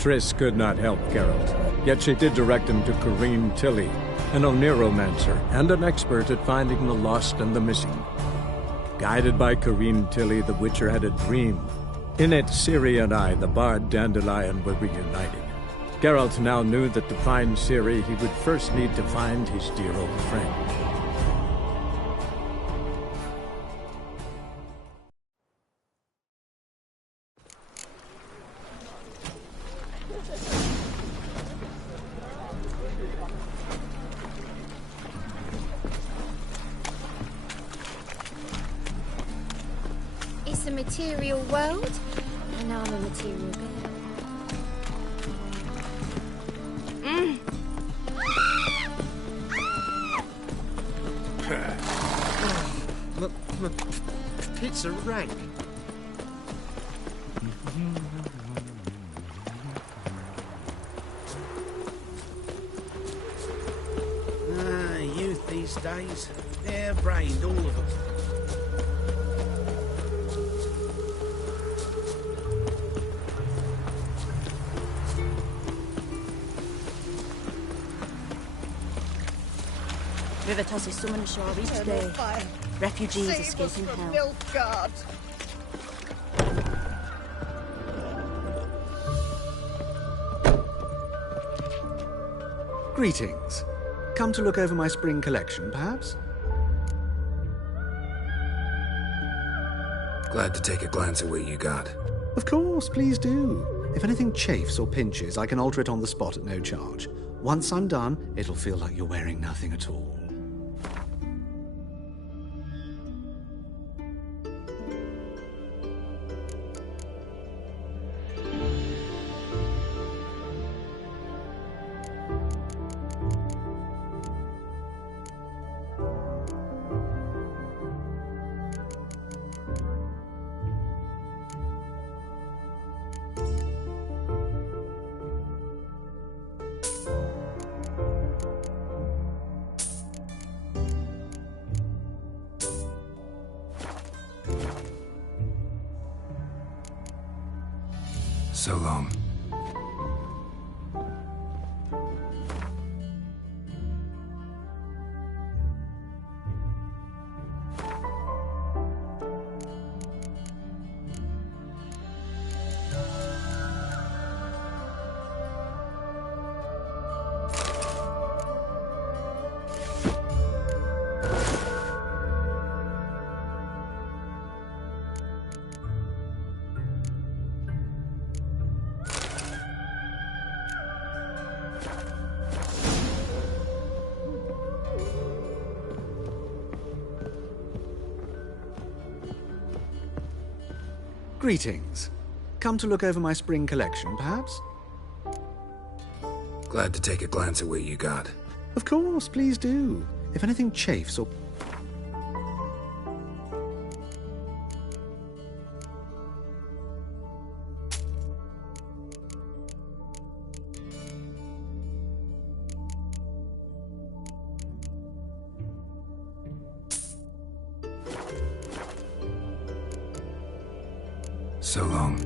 Triss could not help Geralt, yet she did direct him to Corrine Tilly, an Oniromancer and an expert at finding the lost and the missing. Guided by Corrine Tilly, the Witcher had a dream. In it, Ciri and I, the bard Dandelion, were reunited. Geralt now knew that to find Ciri, he would first need to find his dear old friend. It's a material world, and I'm a material girl. Pizza rank. Youth these days, they're brained, all of them. Rivertas is summoned ashore each day. Refugees escaping hell. Nilfgaard. Greetings. Come to look over my spring collection, perhaps? Glad to take a glance at what you got. Of course, please do. If anything chafes or pinches, I can alter it on the spot at no charge. Once I'm done, it'll feel like you're wearing nothing at all. So long. Greetings. Come to look over my spring collection, perhaps? Glad to take a glance at what you got. Of course, please do. If anything chafes or... So long.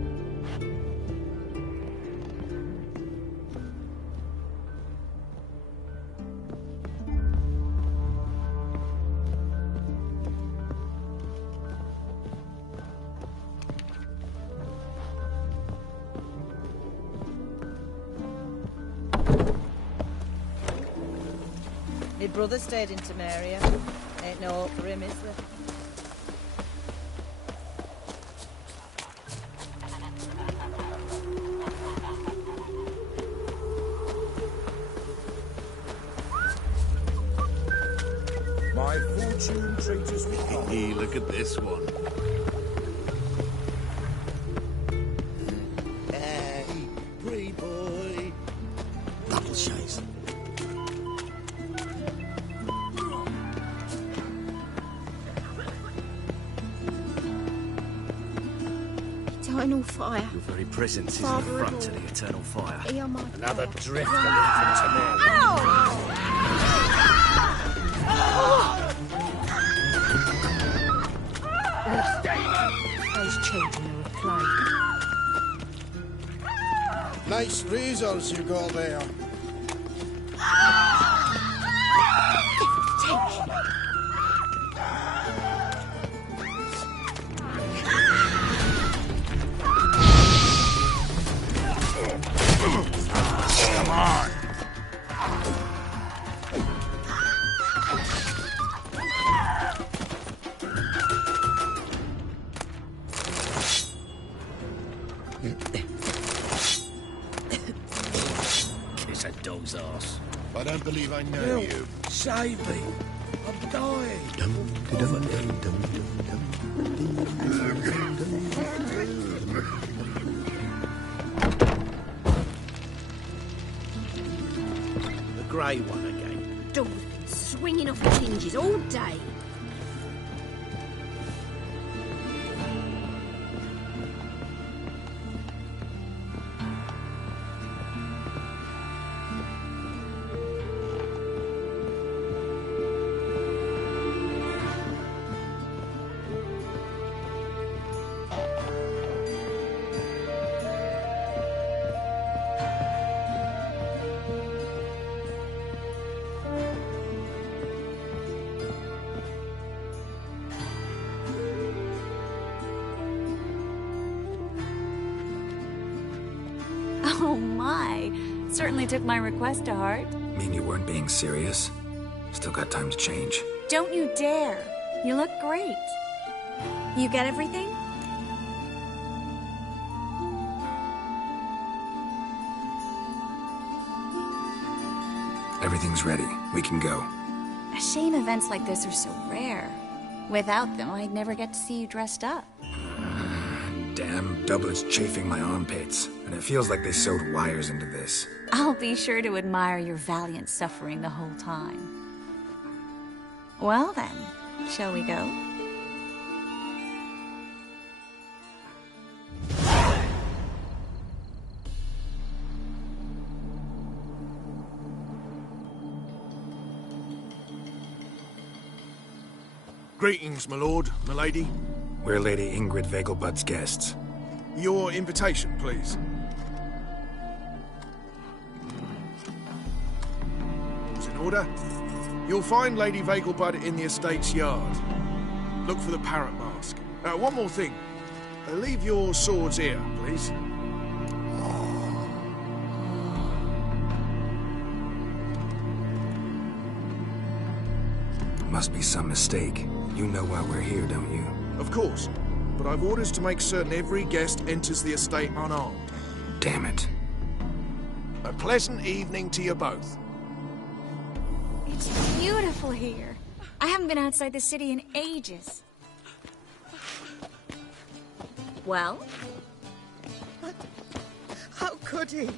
My brother stayed in Temeria. Ain't no hope for him, is there? My fortune treaters with Hey, look at this one. Hey, pretty boy. Double chase. Eternal fire. Your very presence is an Father affront of to all. the eternal fire. Hear my another prayer. drifter into Temeria. Those children are a plague. Nice razors you got there. Come on. Kiss a dog's ass. I don't believe I know you. Save me. I'm dying. The grey one again. Dog's been swinging off his hinges all day. Oh my, certainly took my request to heart. Mean you weren't being serious? Still got time to change. Don't you dare. You look great. You get everything? Everything's ready. We can go. A shame events like this are so rare. Without them, I'd never get to see you dressed up. Damn doublet's chafing my armpits, and it feels like they sewed wires into this. I'll be sure to admire your valiant suffering the whole time. Well then, shall we go? Greetings, my lord, my lady. We're Lady Ingrid Vegelbud's guests. Your invitation, please. All's in order. You'll find Lady Vegelbud in the estate's yard. Look for the parrot mask. One more thing. Leave your swords here, please. Must be some mistake. You know why we're here, don't you? Of course. But I've orders to make certain every guest enters the estate unarmed. Damn it. A pleasant evening to you both. It's beautiful here. I haven't been outside the city in ages. Well? How could he?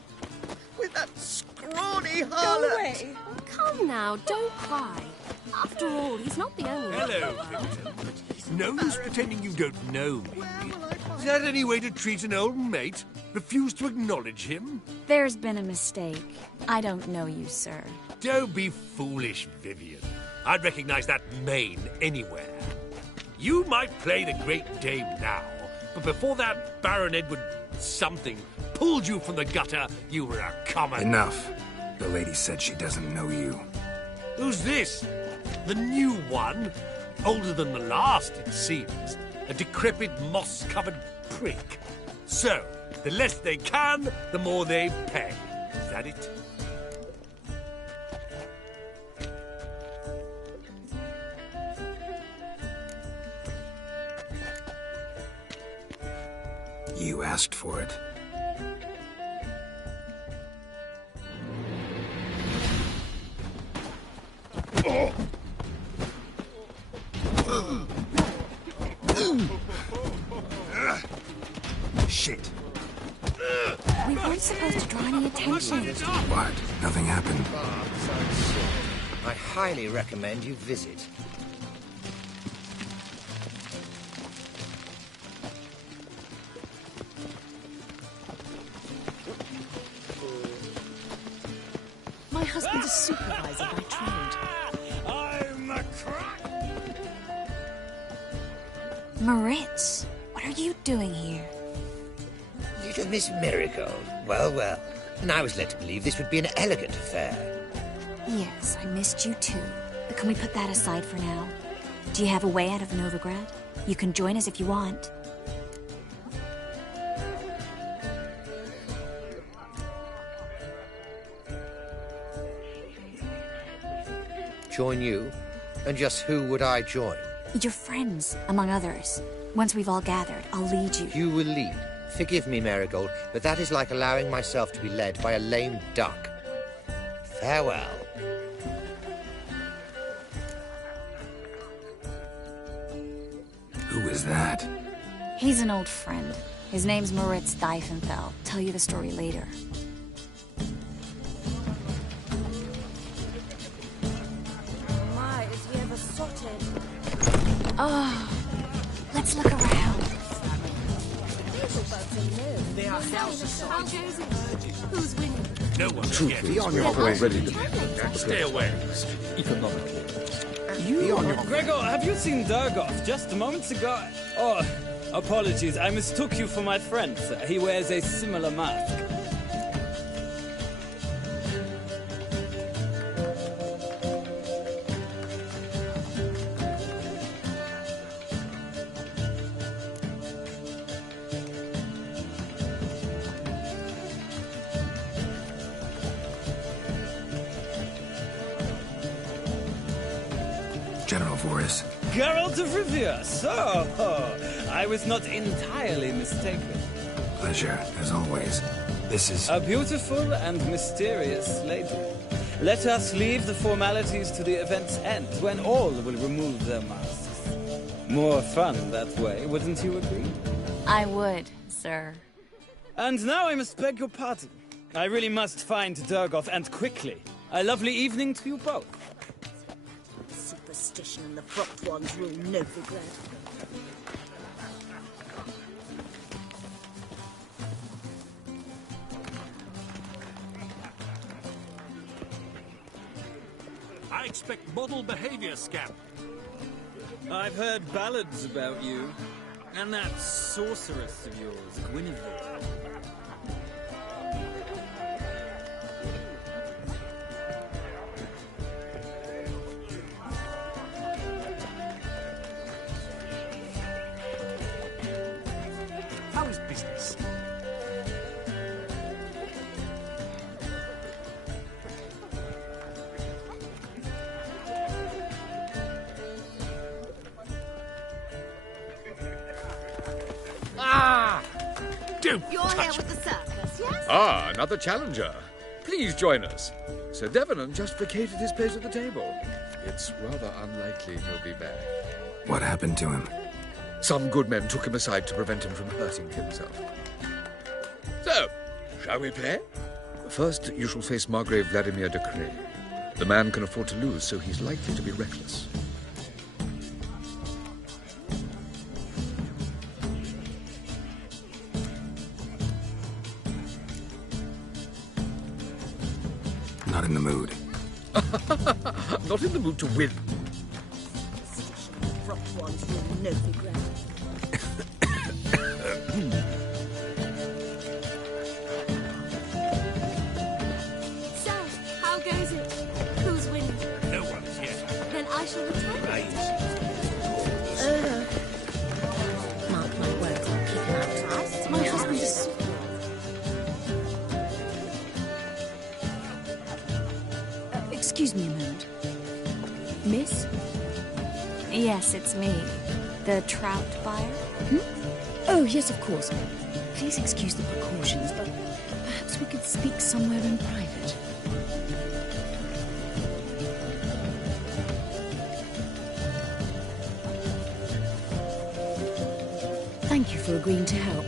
With that scrawny harlot. Go away. Come now, don't cry. After all, he's not the only one. Hello, Victor. No use pretending you don't know me. Is that any way to treat an old mate? Refuse to acknowledge him? There's been a mistake. I don't know you, sir. Don't be foolish, Vivian. I'd recognize that mane anywhere. You might play the Great Dame now, but before that Baron Edward something pulled you from the gutter, you were a common... Enough. The lady said she doesn't know you. Who's this? The new one? Older than the last, it seems. A decrepit, moss-covered prick. So, the less they can, the more they pay. Is that it? You asked for it. Shit. We weren't supposed to draw any attention. What? Nothing happened. I highly recommend you visit. My husband's a supervisor by trade. I'm a crack. Moritz, what are you doing here? You Little Miss Marigold. Well, well. And I was led to believe this would be an elegant affair. Yes, I missed you too. But can we put that aside for now? Do you have a way out of Novigrad? You can join us if you want. Join you? And just who would I join? Your friends, among others. Once we've all gathered, I'll lead you. You will lead. Forgive me, Marigold, but that is like allowing myself to be led by a lame duck. Farewell. Who is that? He's an old friend. His name's Moritz Diefenfeld. Tell you the story later. My, is he ever sorted? Oh, let's look around. How goes it? Who's winning? No one yet. Be on your way. Ready to Stay away. Gregor, have you seen Durgoff just moments ago? Oh, apologies. I mistook you for my friend, sir. He wears a similar mask. General Voris. Geralt of Rivia, so I was not entirely mistaken. Pleasure, as always. This is... A beautiful and mysterious lady. Let us leave the formalities to the event's end, when all will remove their masks. More fun that way, wouldn't you agree? I would, sir. And now I must beg your pardon. I really must find Durgoff, and quickly. A lovely evening to you both. Superstition and the propped ones rule Novigrad. I expect model behavior, Scamp. I've heard ballads about you. And that sorceress of yours, Guinevere. How is business? Don't You're touch here with the circus, yes? Ah, another challenger. Please join us. Sir Devenant just vacated his place at the table. It's rather unlikely he'll be back. What happened to him? Some good men took him aside to prevent him from hurting himself. So, shall we play? First, you shall face Margrave Vladimir de Cray. The man can afford to lose, so he's likely to be reckless. Not in the mood. Not in the mood to win. Propped ones rule Novigrad. So, how goes it? Who's winning? No one is yet. Then I shall return. Mark my words, I'll keep him out. My husband is... Excuse me a moment. Miss? Yes, it's me. The trout buyer? Oh, yes, of course. Please excuse the precautions, but perhaps we could speak somewhere in private. Thank you for agreeing to help.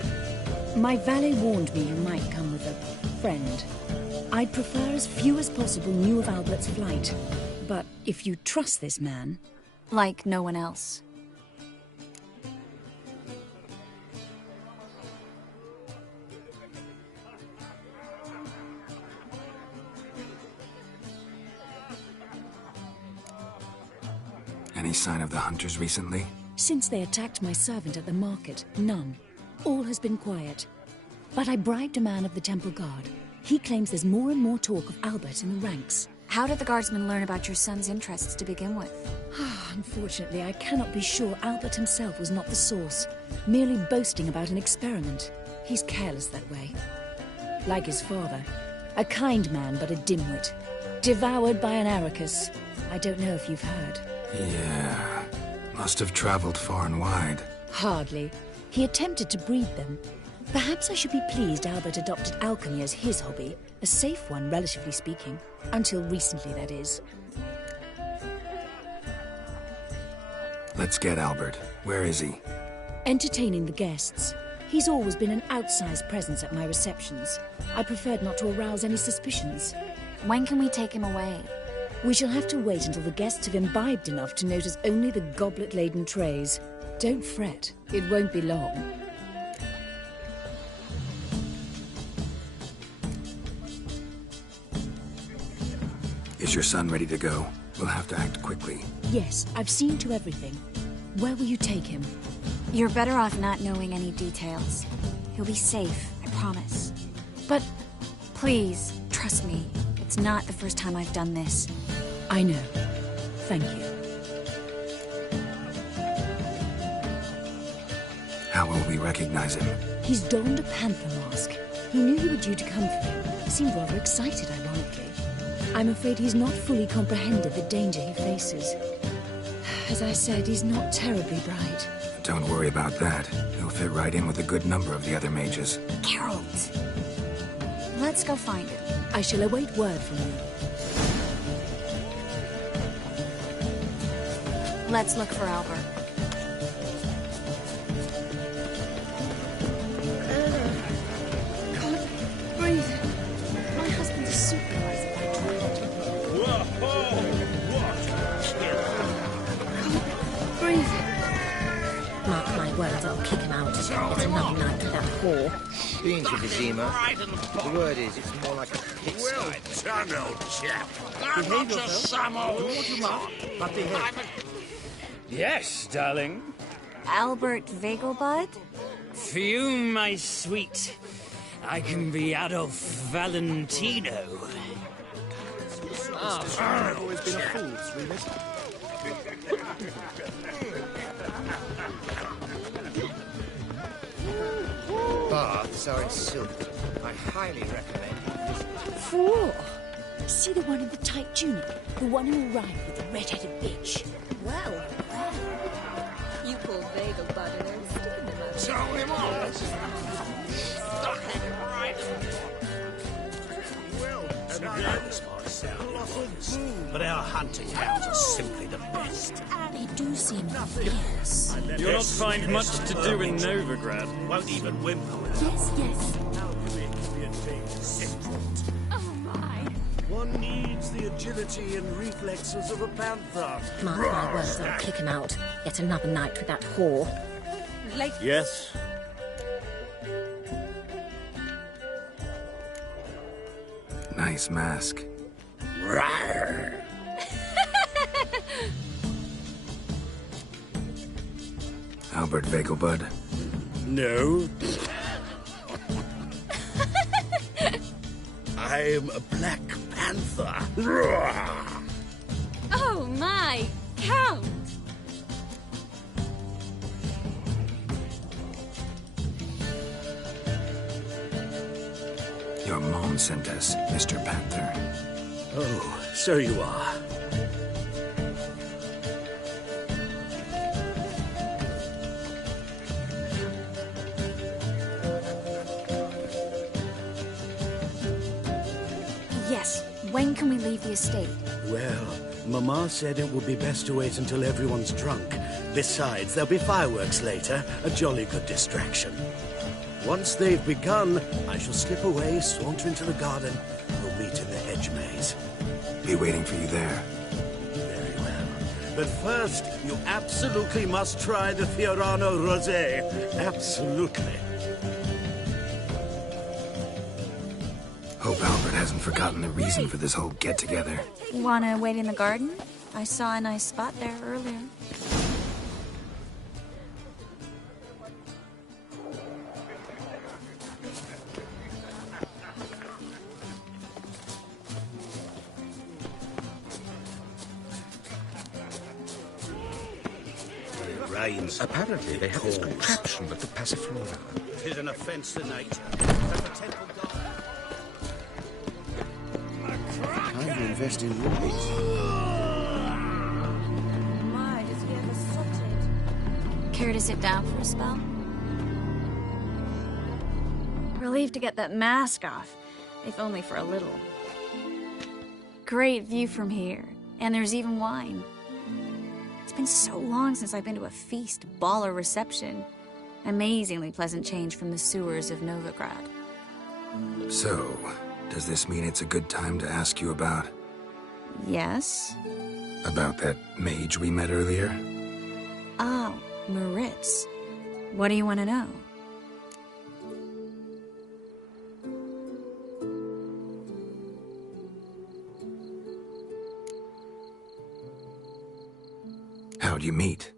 My valet warned me you might come with a friend. I'd prefer as few as possible knew of Albert's flight. But if you trust this man... Like no one else. Any sign of the hunters recently? Since they attacked my servant at the market, none. All has been quiet. But I bribed a man of the Temple Guard. He claims there's more and more talk of Albert in the ranks. How did the guardsmen learn about your son's interests to begin with? Unfortunately, I cannot be sure Albert himself was not the source, merely boasting about an experiment. He's careless that way. Like his father. A kind man, but a dimwit. Devoured by an Arrakis. I don't know if you've heard. Yeah. Must have traveled far and wide. Hardly. He attempted to breed them. Perhaps I should be pleased Albert adopted alchemy as his hobby. A safe one, relatively speaking. Until recently, that is. Let's get Albert. Where is he? Entertaining the guests. He's always been an outsized presence at my receptions. I preferred not to arouse any suspicions. When can we take him away? We shall have to wait until the guests have imbibed enough to notice only the goblet-laden trays. Don't fret. It won't be long. Is your son ready to go? We'll have to act quickly. Yes, I've seen to everything. Where will you take him? You're better off not knowing any details. He'll be safe, I promise. But please, trust me. It's not the first time I've done this. I know. Thank you. How will we recognize him? He's donned a panther mask. He knew you were due to come for him. He seemed rather excited, ironically. I'm afraid he's not fully comprehended the danger he faces. As I said, he's not terribly bright. Don't worry about that. He'll fit right in with a good number of the other mages. Geralt! Let's go find him. I shall await word from you. Let's look for Albert. Can't breathe. My husband's a supervisor. Can't breathe. Mark my words, I'll kick him out. It's another night with that whore. Being to Vizima, the word is it's more like a pigsty. Well done, old chap. Behave yourself. But behave. Yes, darling. Albert Vegelbud? Fume, my sweet. I can be Adolf Valentino. I've always been a fool, sweetest. Baths are in silk. I highly recommend it. Four. See the one in the tight tunic? The one who arrived with the red-headed bitch. Well, you call Vegelbud and I'm sticking them out. Tell him off. Stuck him right. And knows myself. But our hunting hounds are simply the best. They do seem fierce. You'll not find much to do in Novigrad. Won't even whimper. Yes, yes. Oh my. One needs the agility and reflexes of a panther. Mark my words, I'll kick him out. Yet another night with that whore. Yes. Nice mask. Rawr. Albert Vegelbud. No. I'm a Black Panther. Rawr. Oh my, Count! Your mom sent us, Mr. Panther. Oh, so you are. Yes. When can we leave the estate? Well, Mama said it would be best to wait until everyone's drunk. Besides, there'll be fireworks later, a jolly good distraction. Once they've begun, I shall slip away, saunter into the garden. We'll meet in the hedge maze. Be waiting for you there. Very well. But first, you absolutely must try the Fiorano Rosé. Absolutely. Hope Albert hasn't forgotten the reason for this whole get-together. Wanna wait in the garden? I saw a nice spot there earlier. rains. Apparently, they have this contraption at the Passiflora. It is an offence to nature. That the temple god... Time to invest in rubies. My, does he ever sorted? Care to sit down for a spell? Relieved to get that mask off, if only for a little. Great view from here, and there's even wine. It's been so long since I've been to a feast, ball, or reception. Amazingly pleasant change from the sewers of Novigrad. So, does this mean it's a good time to ask you about... Yes? About that mage we met earlier? Oh, Moritz. What do you want to know? How'd you meet?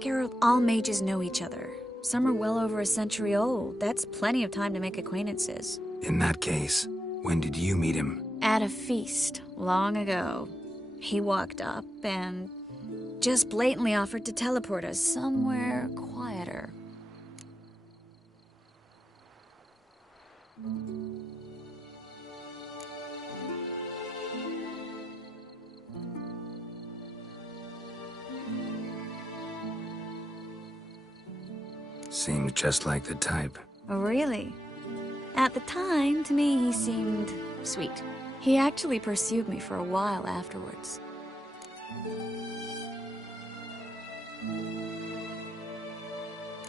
Geralt, all mages know each other. Some are well over a century old. That's plenty of time to make acquaintances. In that case, when did you meet him? At a feast, long ago. He walked up and just blatantly offered to teleport us somewhere quieter. Seems just like the type. Oh, really? At the time, to me, he seemed sweet. He actually pursued me for a while afterwards.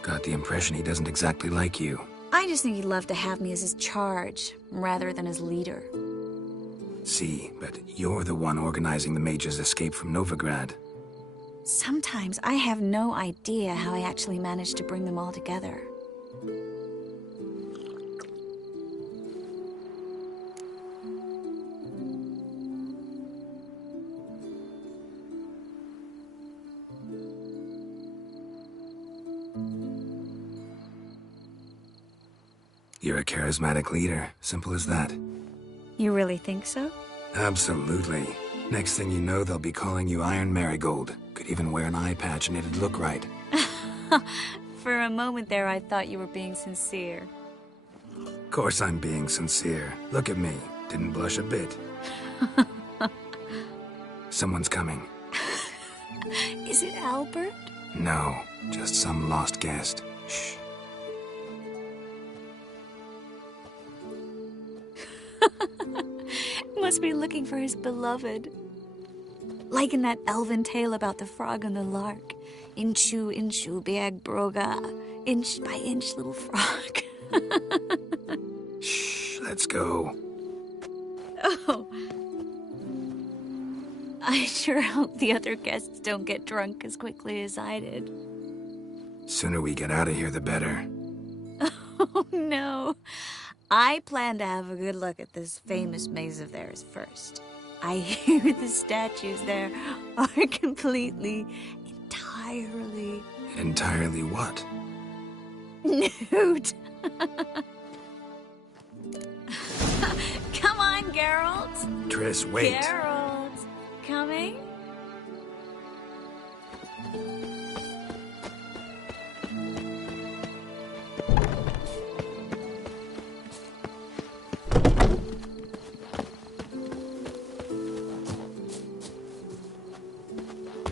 Got the impression he doesn't exactly like you. I just think he'd love to have me as his charge, rather than his leader. See, but you're the one organizing the mage's escape from Novigrad. Sometimes I have no idea how I actually managed to bring them all together. You're a charismatic leader. Simple as that. You really think so? Absolutely. Next thing you know, they'll be calling you Iron Marigold. Could even wear an eye patch and it'd look right. For a moment there, I thought you were being sincere. Of course I'm being sincere. Look at me. Didn't blush a bit. Someone's coming. Is it Albert? No, just some lost guest. Shh. Must be looking for his beloved. Like in that elven tale about the frog and the lark. Inchu, inchu, biag broga. Inch by inch, little frog. Shh, let's go. Oh. I sure hope the other guests don't get drunk as quickly as I did. Sooner we get out of here, the better. Oh, no. I plan to have a good look at this famous maze of theirs first. I hear the statues there are completely, entirely... Entirely what? Nude. Come on, Geralt. Triss, wait. Geralt, coming?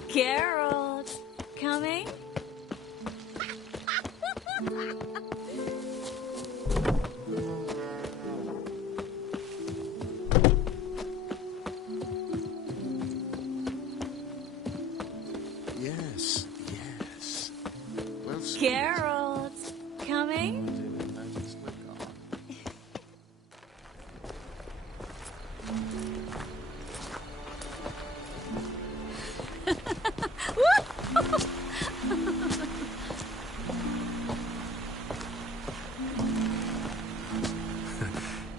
Geralt, coming? Yes, yes. Well, Geralt, coming?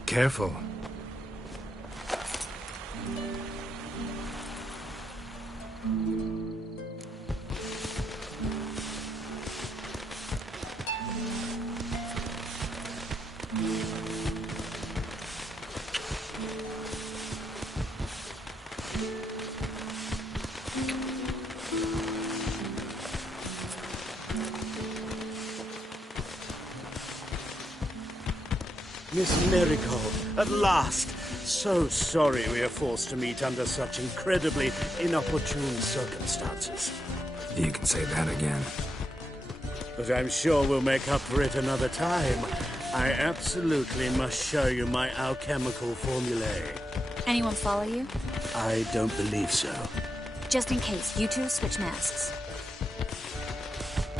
Careful. Miss Marigold, at last! So sorry we are forced to meet under such incredibly inopportune circumstances. You can say that again. But I'm sure we'll make up for it another time. I absolutely must show you my alchemical formulae. Anyone follow you? I don't believe so. Just in case, you two switch masks.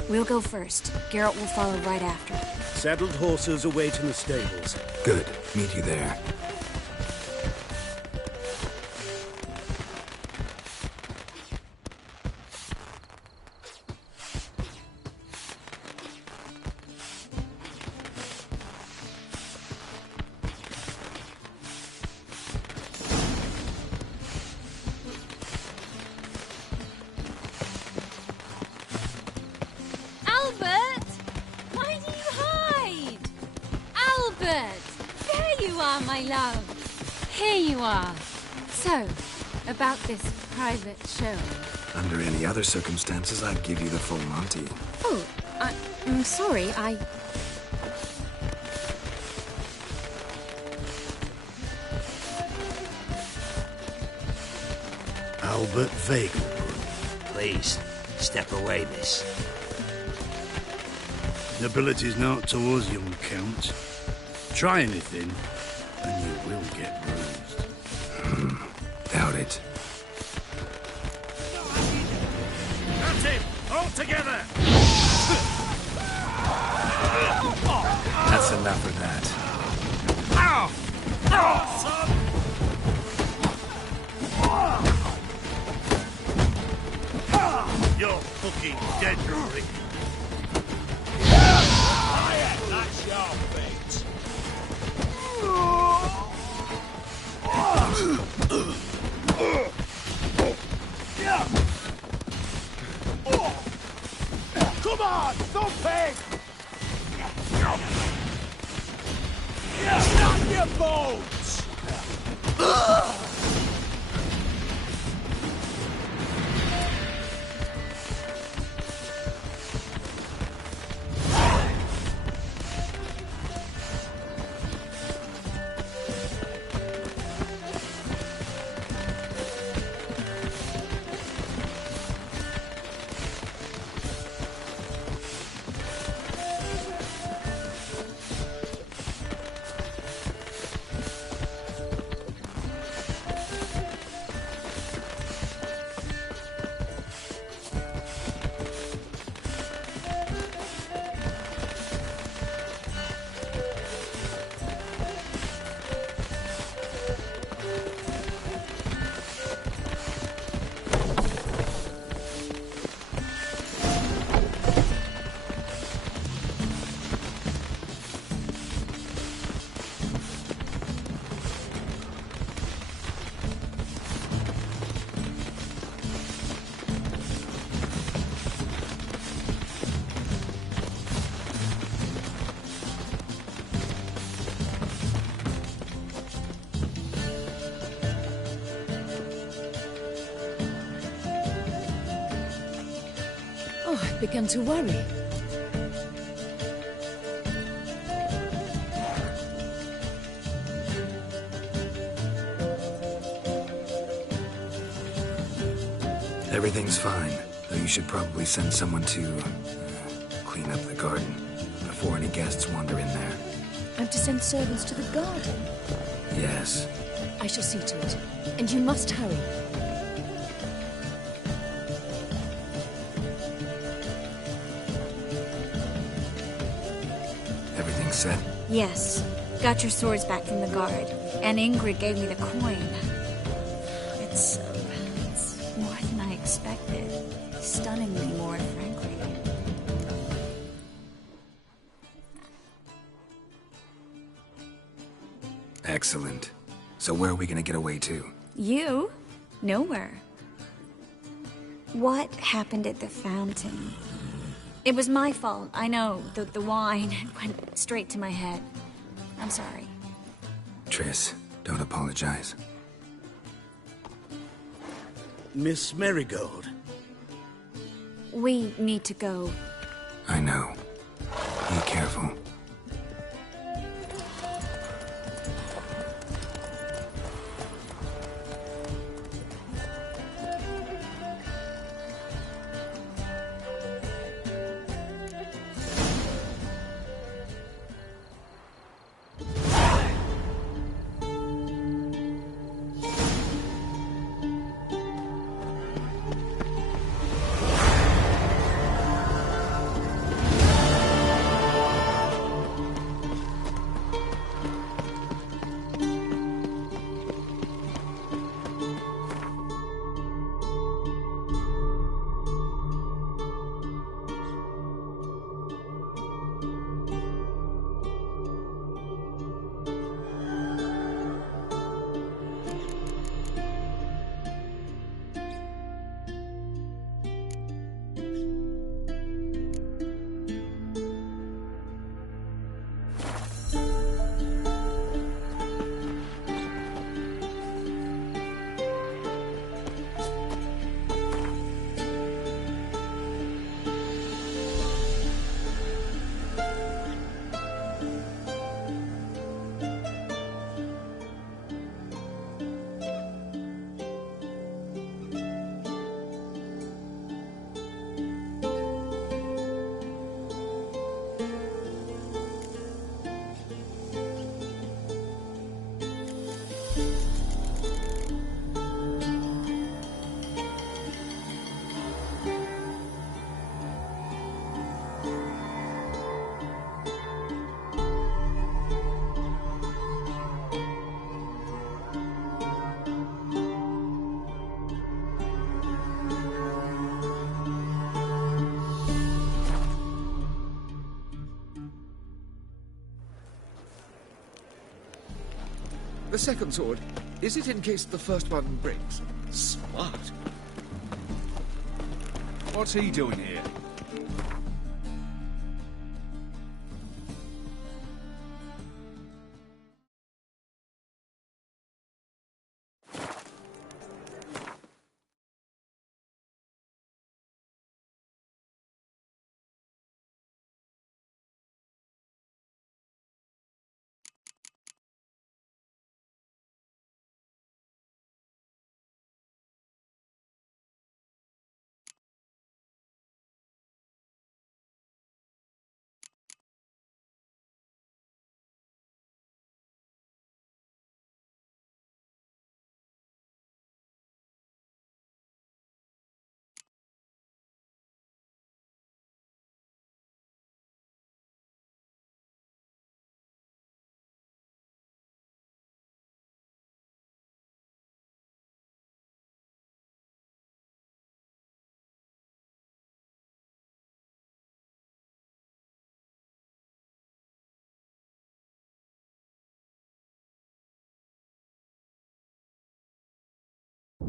We'll go first. Geralt will follow right after. Saddled horses await in the stables. Good. Meet you there. Albert! Why do you hide? Albert! There you are, my love. Here you are. So, about this private show. Under any other circumstances, I'd give you the full Monty. Oh, I'm sorry, Albert Vagel. Please, step away, miss. Nobility's not towards young Count. Try anything, and you will get bruised. Doubt it. That's him! All together! That's enough of that. Ow! Oh, son! You're fucking dead, Rory. That's your fate. Come on, don't pay! Stop your bones! I've begun to worry. Everything's fine, though you should probably send someone to clean up the garden before any guests wander in there. I'm to send servants to the garden? Yes. I shall see to it. And you must hurry. Everything's set? Yes. Got your swords back from the guard. And Ingrid gave me the coin. It's more than I expected. Stunningly more, frankly. Excellent. So where are we gonna get away to? You? Nowhere. What happened at the fountain? It was my fault, I know. The wine went straight to my head. I'm sorry. Triss, don't apologize. Miss Marigold. We need to go. I know. Be careful. second sword, is it in case the first one breaks? Smart. What's he doing here?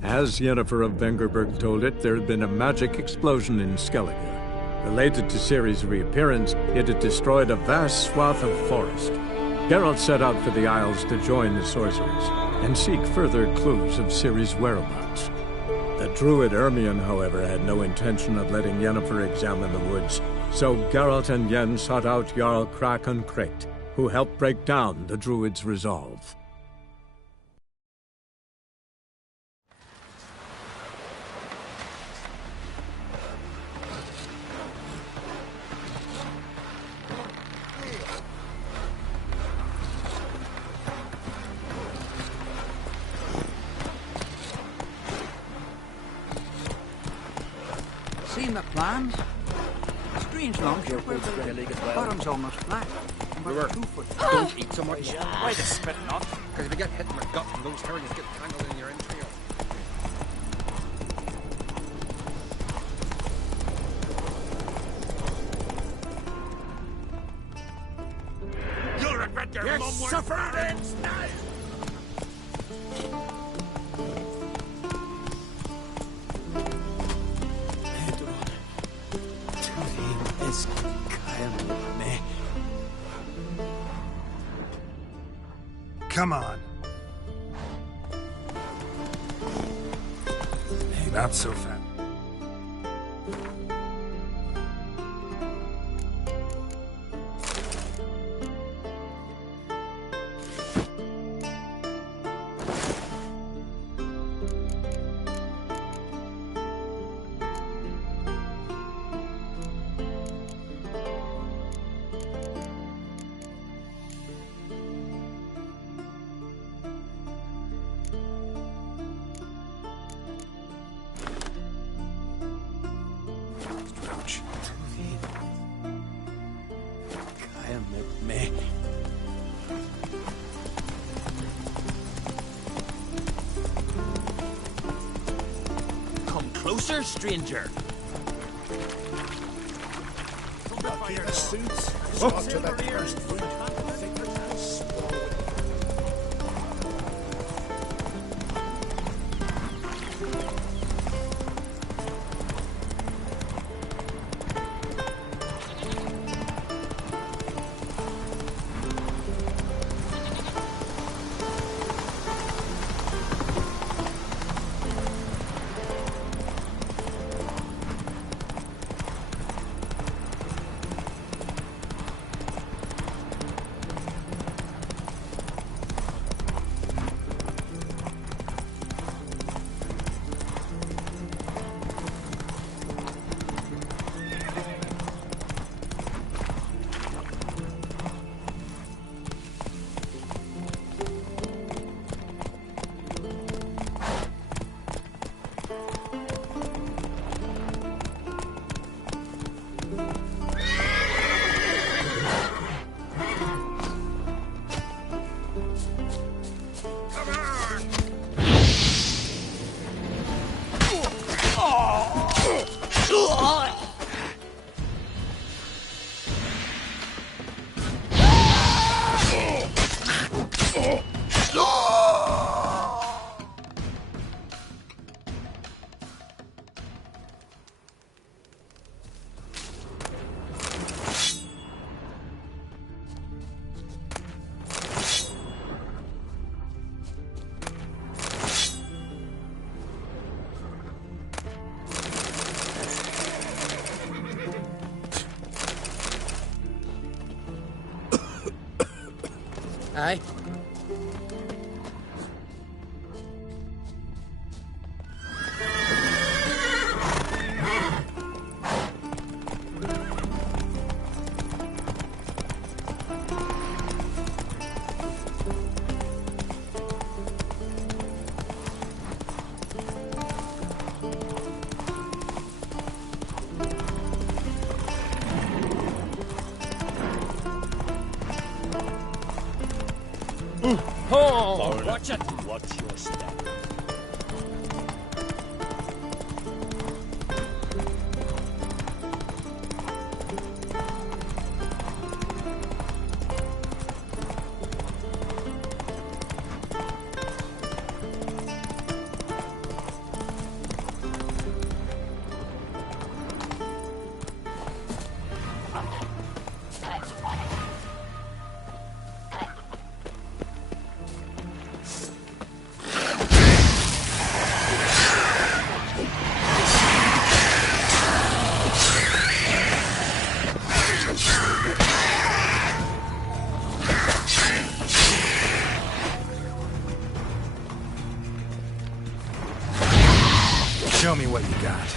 As Yennefer of Vengerberg told it, there had been a magic explosion in Skellige. Related to Ciri's reappearance, it had destroyed a vast swath of forest. Geralt set out for the Isles to join the sorcerers and seek further clues of Ciri's whereabouts. The druid Ermion, however, had no intention of letting Yennefer examine the woods, so Geralt and Yen sought out Jarl Krakon Krekt, who helped break down the druid's resolve. Seen the plans? Strange longship where the bottom's almost flat. But 2 foot. Don't eat so much. Why the spit not? Because if you get hit in the gut and those herrings get tangled in your entrails. You'll regret your mum sufferance now! Come on. Not so fast. Come closer, stranger. Get the suits. Stop to the first food. Aye. Oh, watch it. Watch your step. Show me what you got.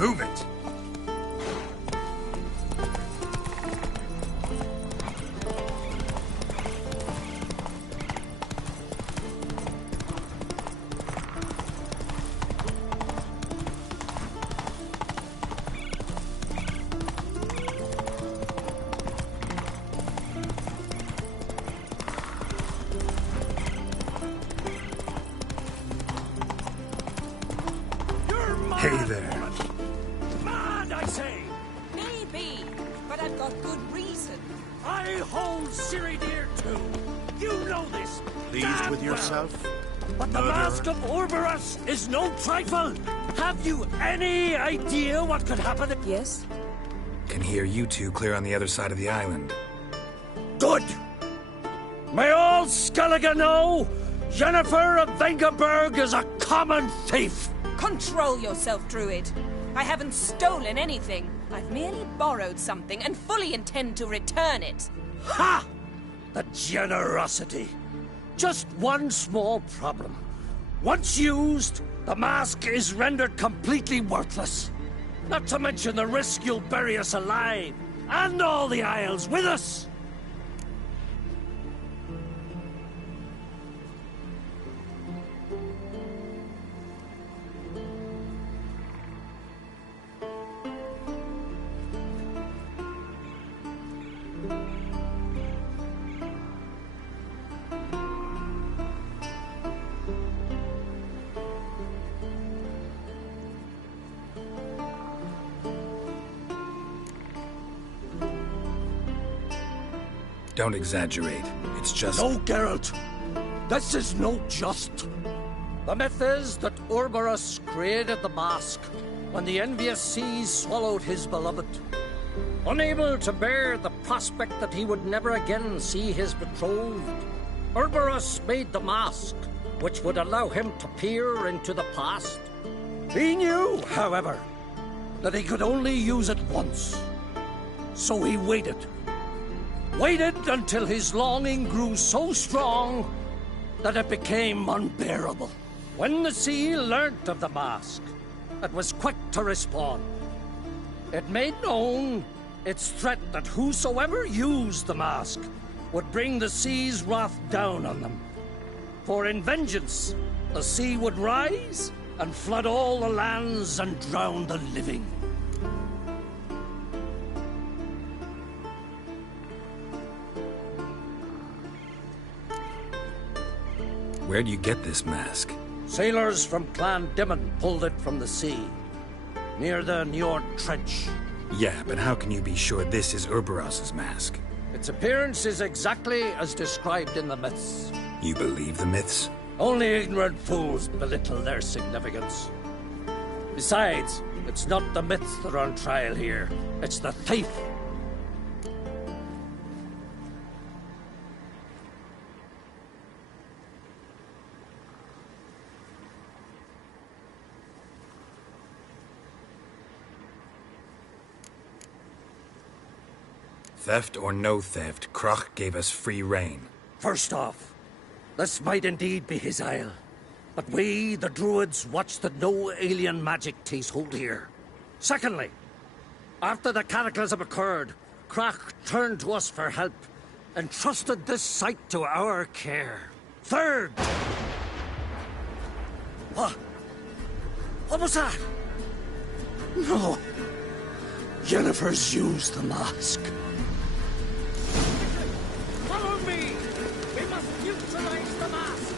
Move it! say? Maybe, but I've got good reason. I hold Ciri dear too. You know this. Pleased damn with well. yourself? But the Mask of Orboros is no trifle. Have you any idea what could happen? Yes? Can hear you two clear on the other side of the island. Good. May all Skellige know Jennifer of Vengerberg is a common thief. Control yourself, Druid. I haven't stolen anything. I've merely borrowed something and fully intend to return it. Ha! The generosity. Just one small problem. Once used, the mask is rendered completely worthless. Not to mention the risk you'll bury us alive, and all the Isles with us. Don't exaggerate. It's just... No, Geralt. This is no just. The myth is that Orboros created the mask when the envious seas swallowed his beloved. Unable to bear the prospect that he would never again see his betrothed, Orboros made the mask, which would allow him to peer into the past. He knew, however, that he could only use it once. So he waited. Waited until his longing grew so strong that it became unbearable. When the sea learnt of the mask, it was quick to respond. It made known its threat that whosoever used the mask would bring the sea's wrath down on them. For in vengeance, the sea would rise and flood all the lands and drown the living. Where do you get this mask? Sailors from Clan Dimon pulled it from the sea, near the Njord Trench. Yeah, but how can you be sure this is Urboros's mask? Its appearance is exactly as described in the myths. You believe the myths? Only ignorant fools belittle their significance. Besides, it's not the myths that are on trial here. It's the thief. Theft or no theft, Crach gave us free rein. First off, this might indeed be his isle. But we, the Druids, watch that no alien magic takes hold here. Secondly, after the cataclysm occurred, Crach turned to us for help and trusted this site to our care. Third... What? What was that? No. Jennifer's used the mask. Follow me! We must neutralize the mask!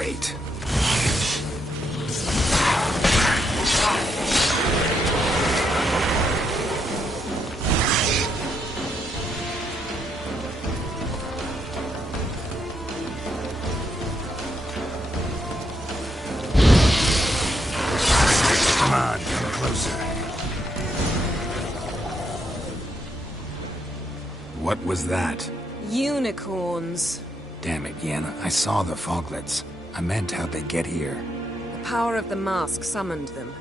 Great. Come on, come closer. What was that? Unicorns. Damn it, Yen. I saw the foglets. I meant how'd they get here? The power of the mask summoned them.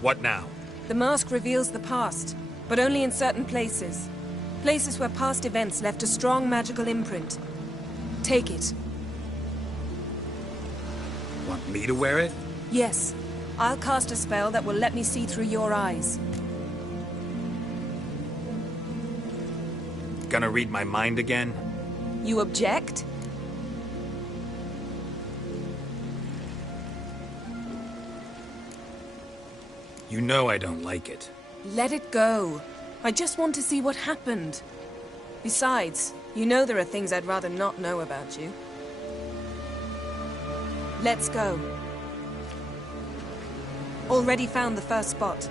What now? The mask reveals the past, but only in certain places. Places where past events left a strong magical imprint. Take it. Want me to wear it? Yes. I'll cast a spell that will let me see through your eyes. Gonna read my mind again? You object? You know I don't like it. Let it go. I just want to see what happened. Besides, you know there are things I'd rather not know about you. Let's go. Already found the first spot.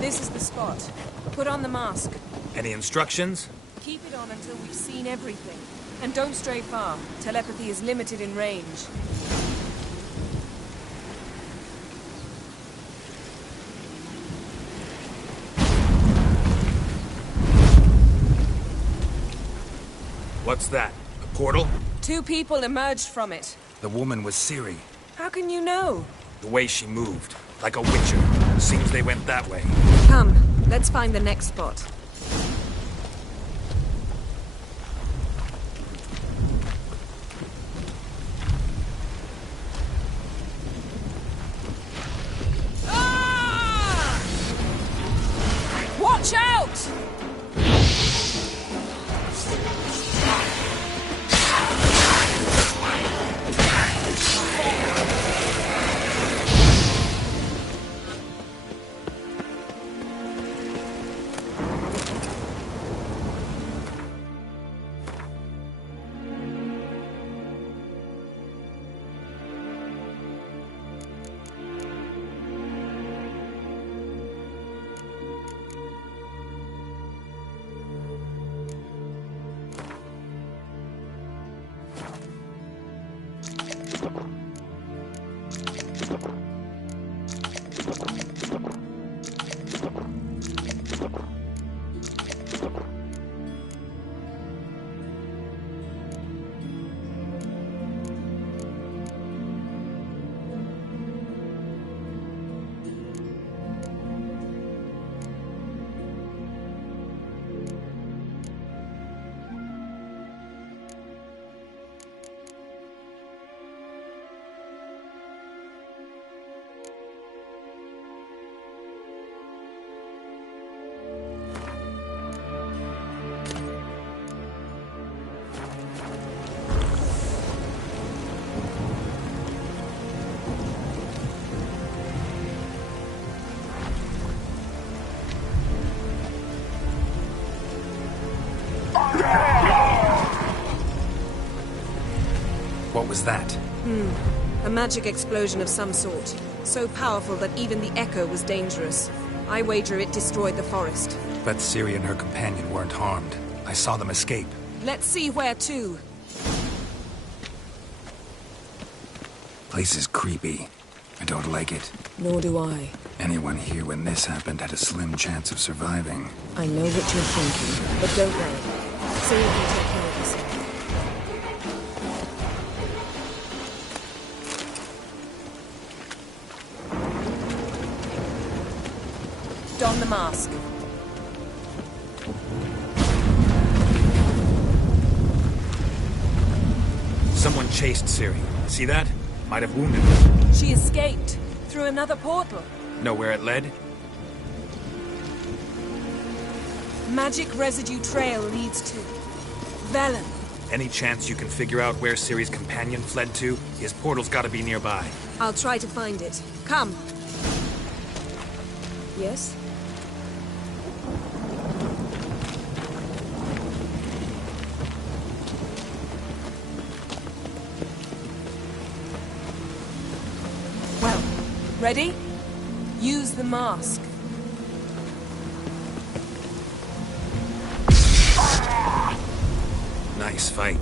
This is the spot. Put on the mask. Any instructions? Keep it on until we've seen everything. And don't stray far. Telepathy is limited in range. What's that? A portal? 2 people emerged from it. The woman was Ciri. How can you know? The way she moved. Like a witcher. Seems they went that way. Come, let's find the next spot. Ah! Watch out! was that? A magic explosion of some sort. So powerful that even the echo was dangerous. I wager it destroyed the forest. But Ciri and her companion weren't harmed. I saw them escape. Let's see where to. Place is creepy. I don't like it. Nor do I. Anyone here when this happened had a slim chance of surviving. I know what you're thinking, but don't worry. Ciri can take care of herself. Don the mask. Someone chased Ciri. See that? Might have wounded her. She escaped through another portal. Know where it led? Magic residue trail leads to Velen. Any chance you can figure out where Ciri's companion fled to? His portal's gotta be nearby. I'll try to find it. Come. Yes? Well, ready? Use the mask. Nice fight.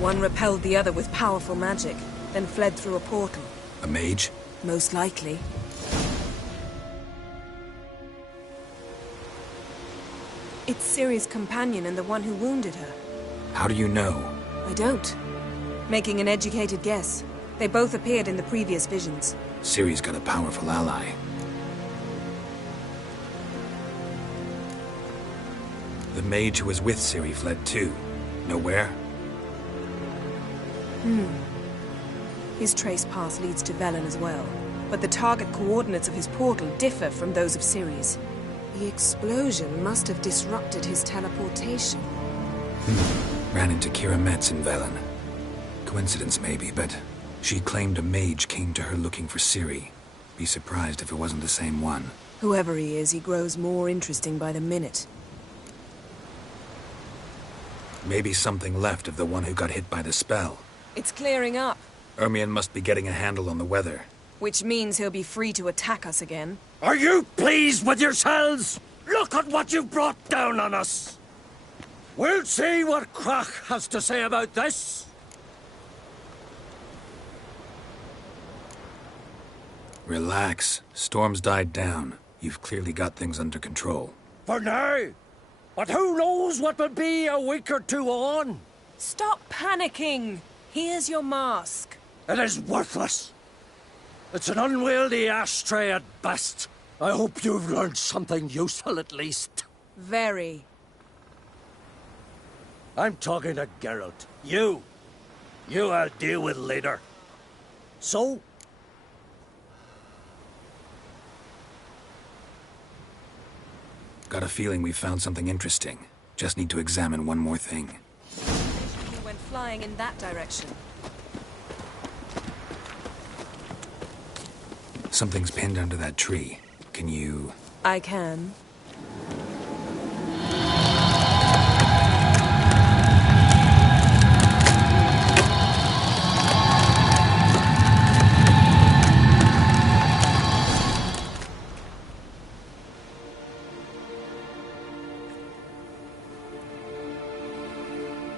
One repelled the other with powerful magic, then fled through a portal. A mage? Most likely. It's Ciri's companion and the one who wounded her. How do you know? I don't. Making an educated guess. They both appeared in the previous visions. Ciri's got a powerful ally. The mage who was with Ciri fled too. Know where? His trace path leads to Velen as well. But the target coordinates of his portal differ from those of Ciri's. The explosion must have disrupted his teleportation. Ran into Kira Metz in Velen. Coincidence maybe, but she claimed a mage came to her looking for Ciri. Be surprised if it wasn't the same one. Whoever he is, he grows more interesting by the minute. Maybe something left of the one who got hit by the spell. It's clearing up. Ermion must be getting a handle on the weather. Which means he'll be free to attack us again. Are you pleased with yourselves? Look at what you've brought down on us. We'll see what Crach has to say about this. Relax. Storm's died down. You've clearly got things under control. For now. But who knows what will be a week or two on? Stop panicking. Here's your mask. It is worthless. It's an unwieldy ashtray at best. I hope you've learned something useful at least. Very. I'm talking to Geralt. You I'll deal with later. So? Got a feeling we found something interesting. Just need to examine one more thing. You went flying in that direction. Something's pinned under that tree. Can you... I can.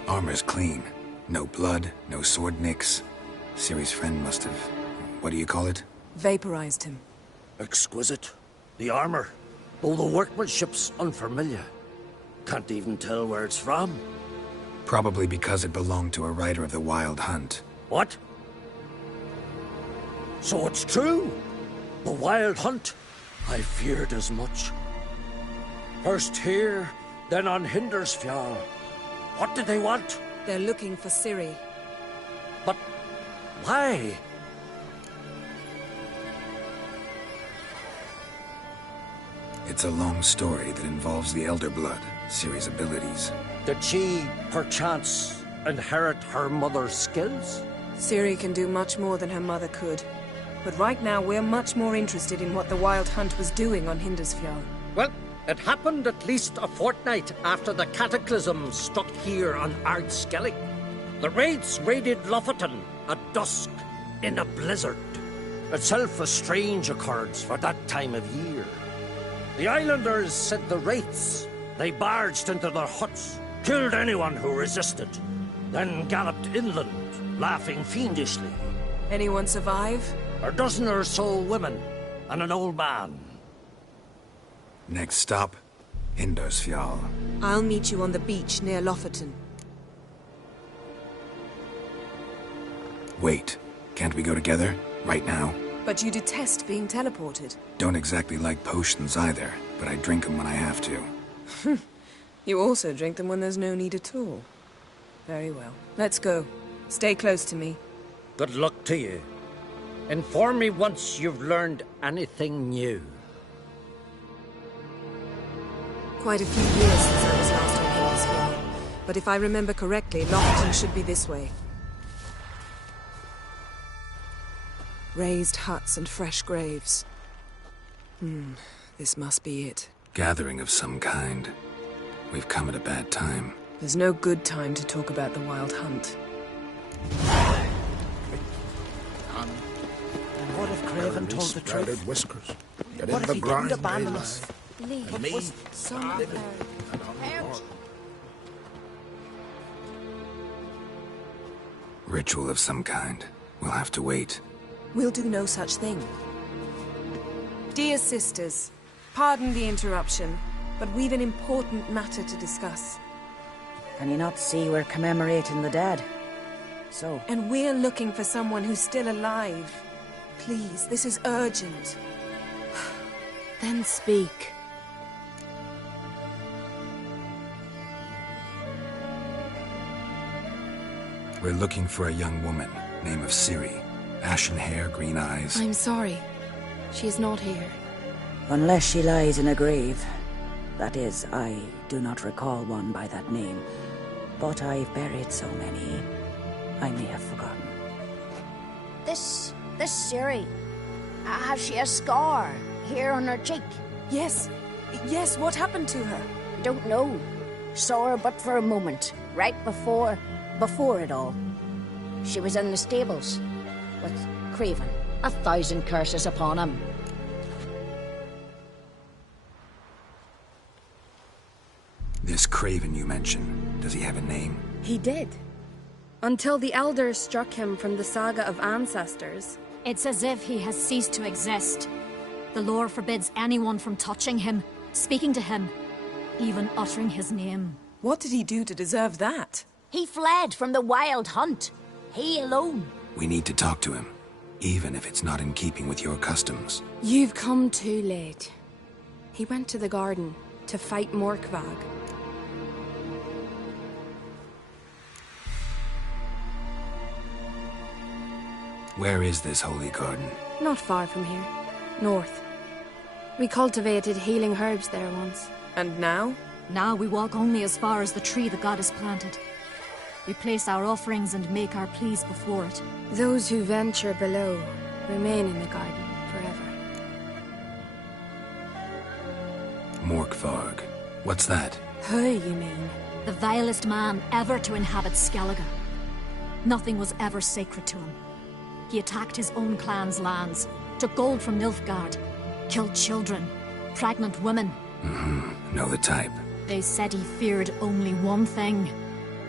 Armor's clean. No blood, no sword nicks. Ciri's friend must have... What do you call it? Vaporized him. Exquisite. The armor, though the workmanship's unfamiliar. Can't even tell where it's from. Probably because it belonged to a rider of the Wild Hunt. What? So it's true? The Wild Hunt? I feared as much. First here, then on Hindersfjall. What did they want? They're looking for Ciri. But why? It's a long story that involves the Elder Blood, Ciri's abilities. Did she, perchance, inherit her mother's skills? Ciri can do much more than her mother could. But right now, we're much more interested in what the Wild Hunt was doing on Hindersfjall. Well, it happened at least a fortnight after the cataclysm struck here on Ard Skellig. The Wraiths raided Lofoten at dusk in a blizzard. Itself a strange occurrence for that time of year. The islanders said the Wraiths. They barged into their huts, killed anyone who resisted, then galloped inland, laughing fiendishly. Anyone survive? A dozen or so women, and an old man. Next stop, Indersfjall. I'll meet you on the beach near Lofoten. Wait, can't we go together? Right now? But you detest being teleported. Don't exactly like potions either, but I drink them when I have to. You also drink them when there's no need at all. Very well. Let's go. Stay close to me. Good luck to you. Inform me once you've learned anything new. Quite a few years since I was last on Indersfjall. But if I remember correctly, Lofoten should be this way. Raised huts and fresh graves. This must be it. Gathering of some kind. We've come at a bad time. There's no good time to talk about the Wild Hunt. And what if Craven told the truth? Whiskers. Get What in if the he grind, didn't abandon daylight. us? Leave. Me? Was some of her. Ritual of some kind. We'll have to wait. We'll do no such thing. Dear sisters, pardon the interruption, but we've an important matter to discuss. Can you not see we're commemorating the dead? So? And we're looking for someone who's still alive. Please, this is urgent. Then speak. We're looking for a young woman, name of Ciri. Ashen hair, green eyes. I'm sorry. She is not here. Unless she lies in a grave. That is, I do not recall one by that name. But I've buried so many, I may have forgotten. This Ciri, has she a scar here on her cheek? Yes, what happened to her? Don't know. Saw her but for a moment, right before it all. She was in the stables with Craven. 1,000 curses upon him. This Craven you mentioned, does he have a name? He did. Until the Elders struck him from the Saga of Ancestors. It's as if he has ceased to exist. The lore forbids anyone from touching him, speaking to him, even uttering his name. What did he do to deserve that? He fled from the Wild Hunt. He alone. We need to talk to him, even if it's not in keeping with your customs. You've come too late. He went to the garden to fight Morkvag. Where is this holy garden? Not far from here. North. We cultivated healing herbs there once. And now? Now we walk only as far as the tree the goddess planted. We place our offerings and make our pleas before it. Those who venture below remain in the garden forever. Morkvarg. What's that? Who, you mean? The vilest man ever to inhabit Skellige. Nothing was ever sacred to him. He attacked his own clan's lands, took gold from Nilfgaard, killed children, pregnant women. Know the type. They said he feared only one thing,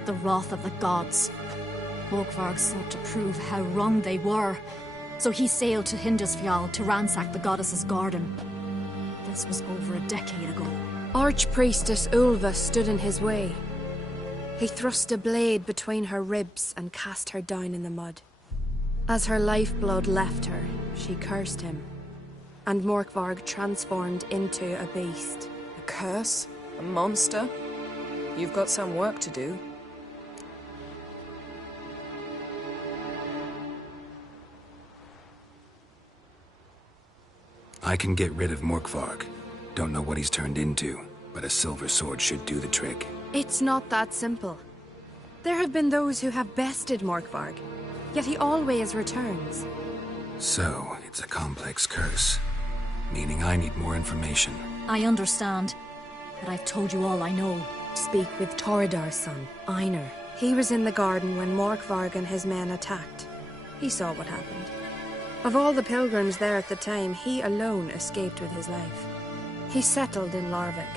the wrath of the gods. Morkvarg sought to prove how wrong they were, so he sailed to Hindisfjall to ransack the goddess's garden. This was over a decade ago. Archpriestess Ulva stood in his way. He thrust a blade between her ribs and cast her down in the mud. As her lifeblood left her, she cursed him, and Morkvarg transformed into a beast. A curse? A monster? You've got some work to do. I can get rid of Morkvarg. Don't know what he's turned into, but a silver sword should do the trick. It's not that simple. There have been those who have bested Morkvarg, yet he always returns. So, it's a complex curse. Meaning I need more information. I understand, but I've told you all I know. Speak with Torridar's son, Einar. He was in the garden when Morkvarg and his men attacked. He saw what happened. Of all the pilgrims there at the time, he alone escaped with his life. He settled in Larvik.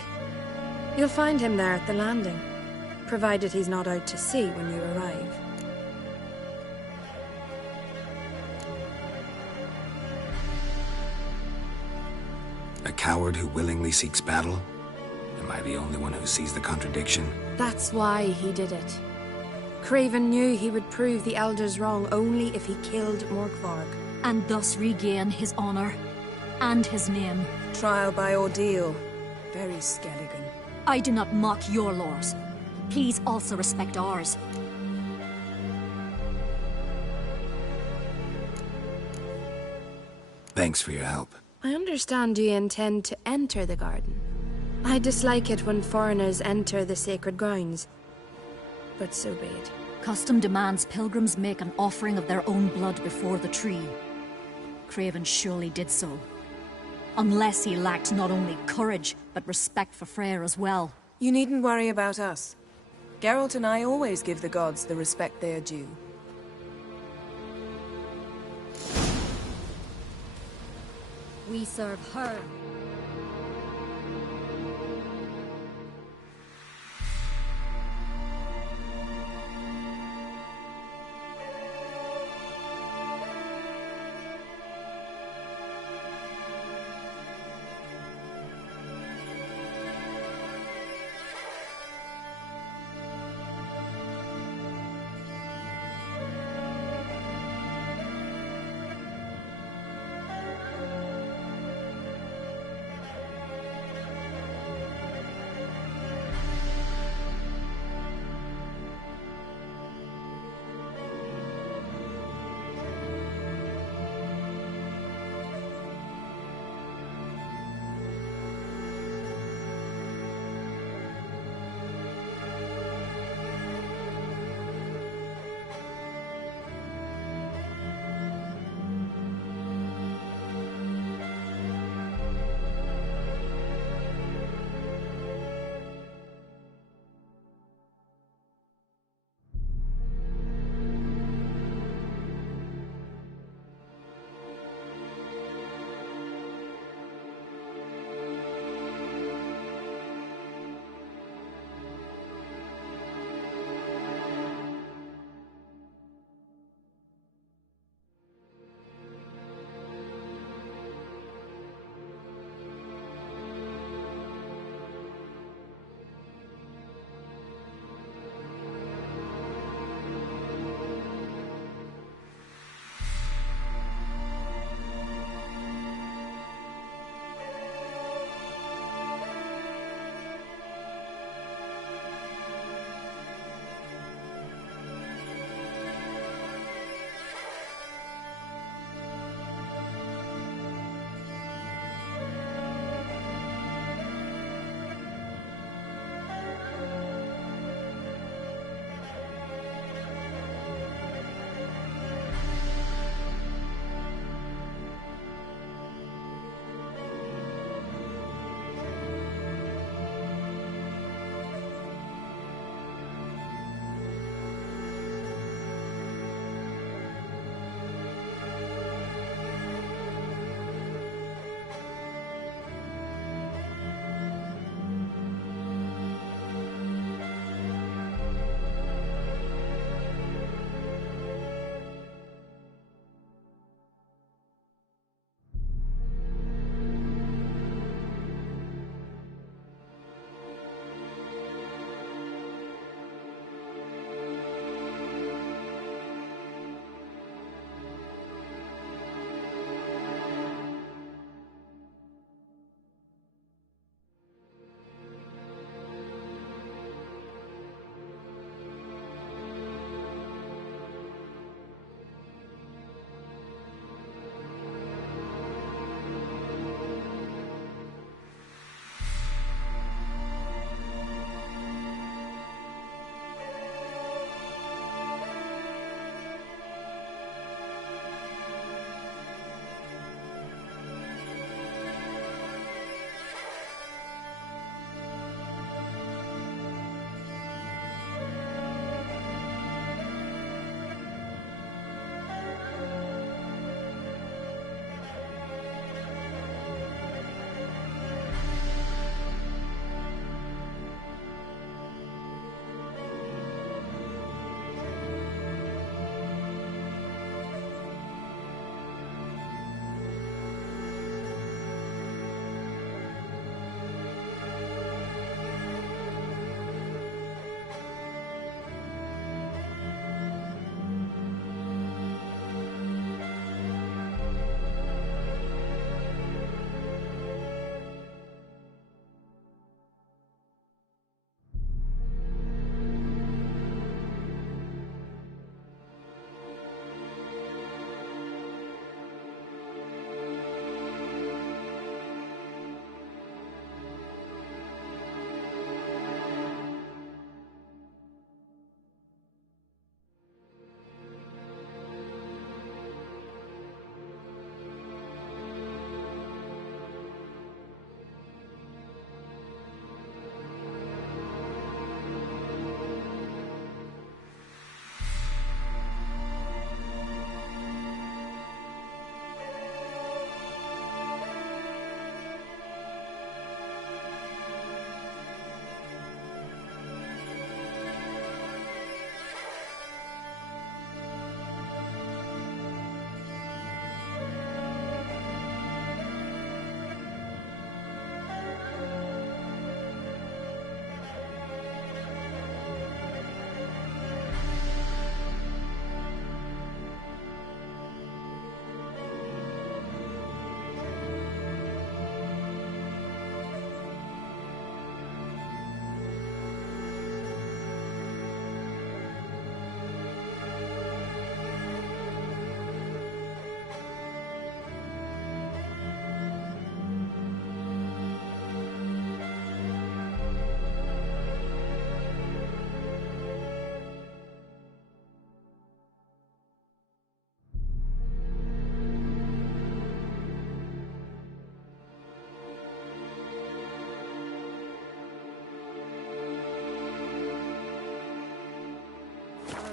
You'll find him there at the landing, provided he's not out to sea when you arrive. A coward who willingly seeks battle? Am I the only one who sees the contradiction? That's why he did it. Craven knew he would prove the elders wrong only if he killed Morkvarg. And thus regain his honor and his name. Trial by ordeal. Very Skelligan. I do not mock your laws. Please also respect ours. Thanks for your help. I understand you intend to enter the garden. I dislike it when foreigners enter the sacred grounds. But so be it. Custom demands pilgrims make an offering of their own blood before the tree. Craven surely did so. Unless he lacked not only courage, but respect for Freyr as well. You needn't worry about us. Geralt and I always give the gods the respect they are due. We serve her.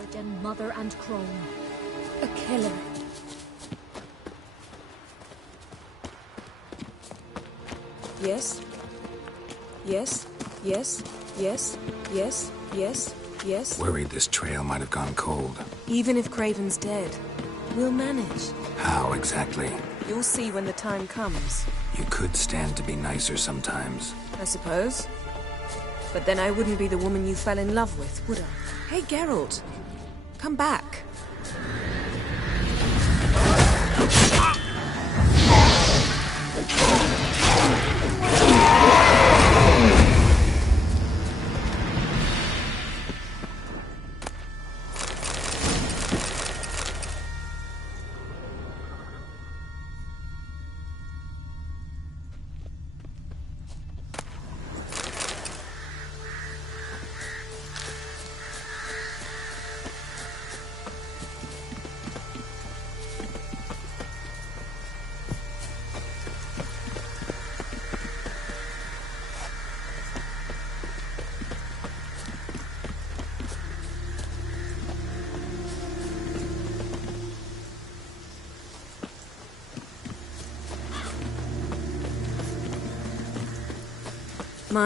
virgin mother and crone. A killer. Yes? Yes? Yes? Yes? Yes? Yes? Yes? Worried this trail might have gone cold. Even if Craven's dead, we'll manage. How exactly? You'll see when the time comes. You could stand to be nicer sometimes. I suppose. But then I wouldn't be the woman you fell in love with, would I? Hey, Geralt. Come back.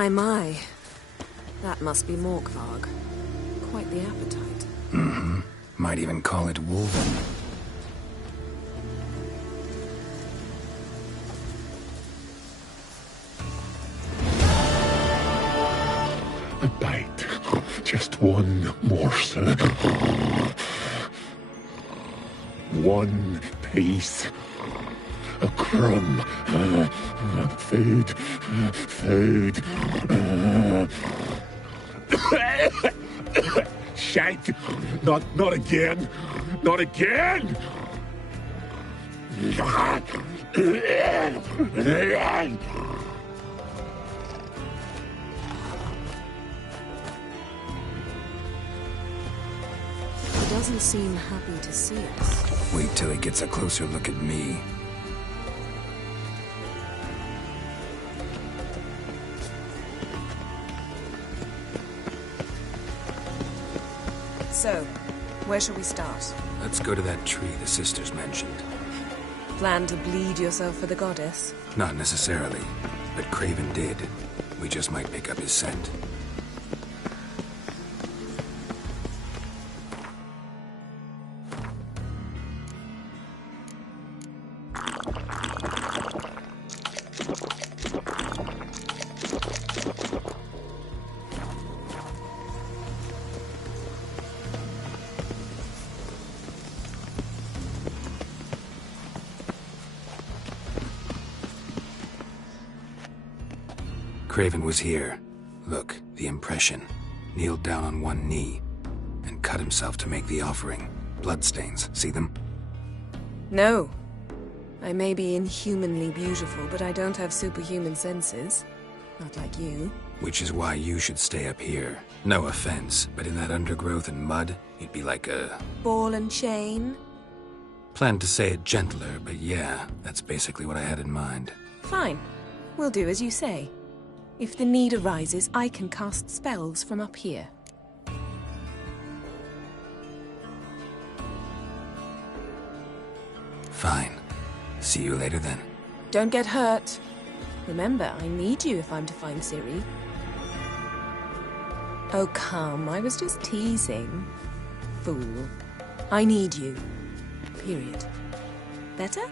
My. That must be Morkvarg. Quite the appetite. Mm-hmm. Might even call it Wolven. A bite. Just one morsel. One piece. A crumb. Food. Food. Shank. Not again. Not again. He doesn't seem happy to see us. Wait till he gets a closer look at me. So, where shall we start? Let's go to that tree the sisters mentioned. Plan to bleed yourself for the goddess? Not necessarily, but Craven did. We just might pick up his scent. Craven was here. Look, the impression. Kneeled down on one knee and cut himself to make the offering. Bloodstains, see them? No. I may be inhumanly beautiful, but I don't have superhuman senses. Not like you. Which is why you should stay up here. No offense, but in that undergrowth and mud, you'd be like a... Ball and chain? Planned to say it gentler, but yeah, that's basically what I had in mind. Fine. We'll do as you say. If the need arises, I can cast spells from up here. Fine. See you later then. Don't get hurt. Remember, I need you if I'm to find Ciri. Oh, come. I was just teasing. Fool. I need you. Period. Better?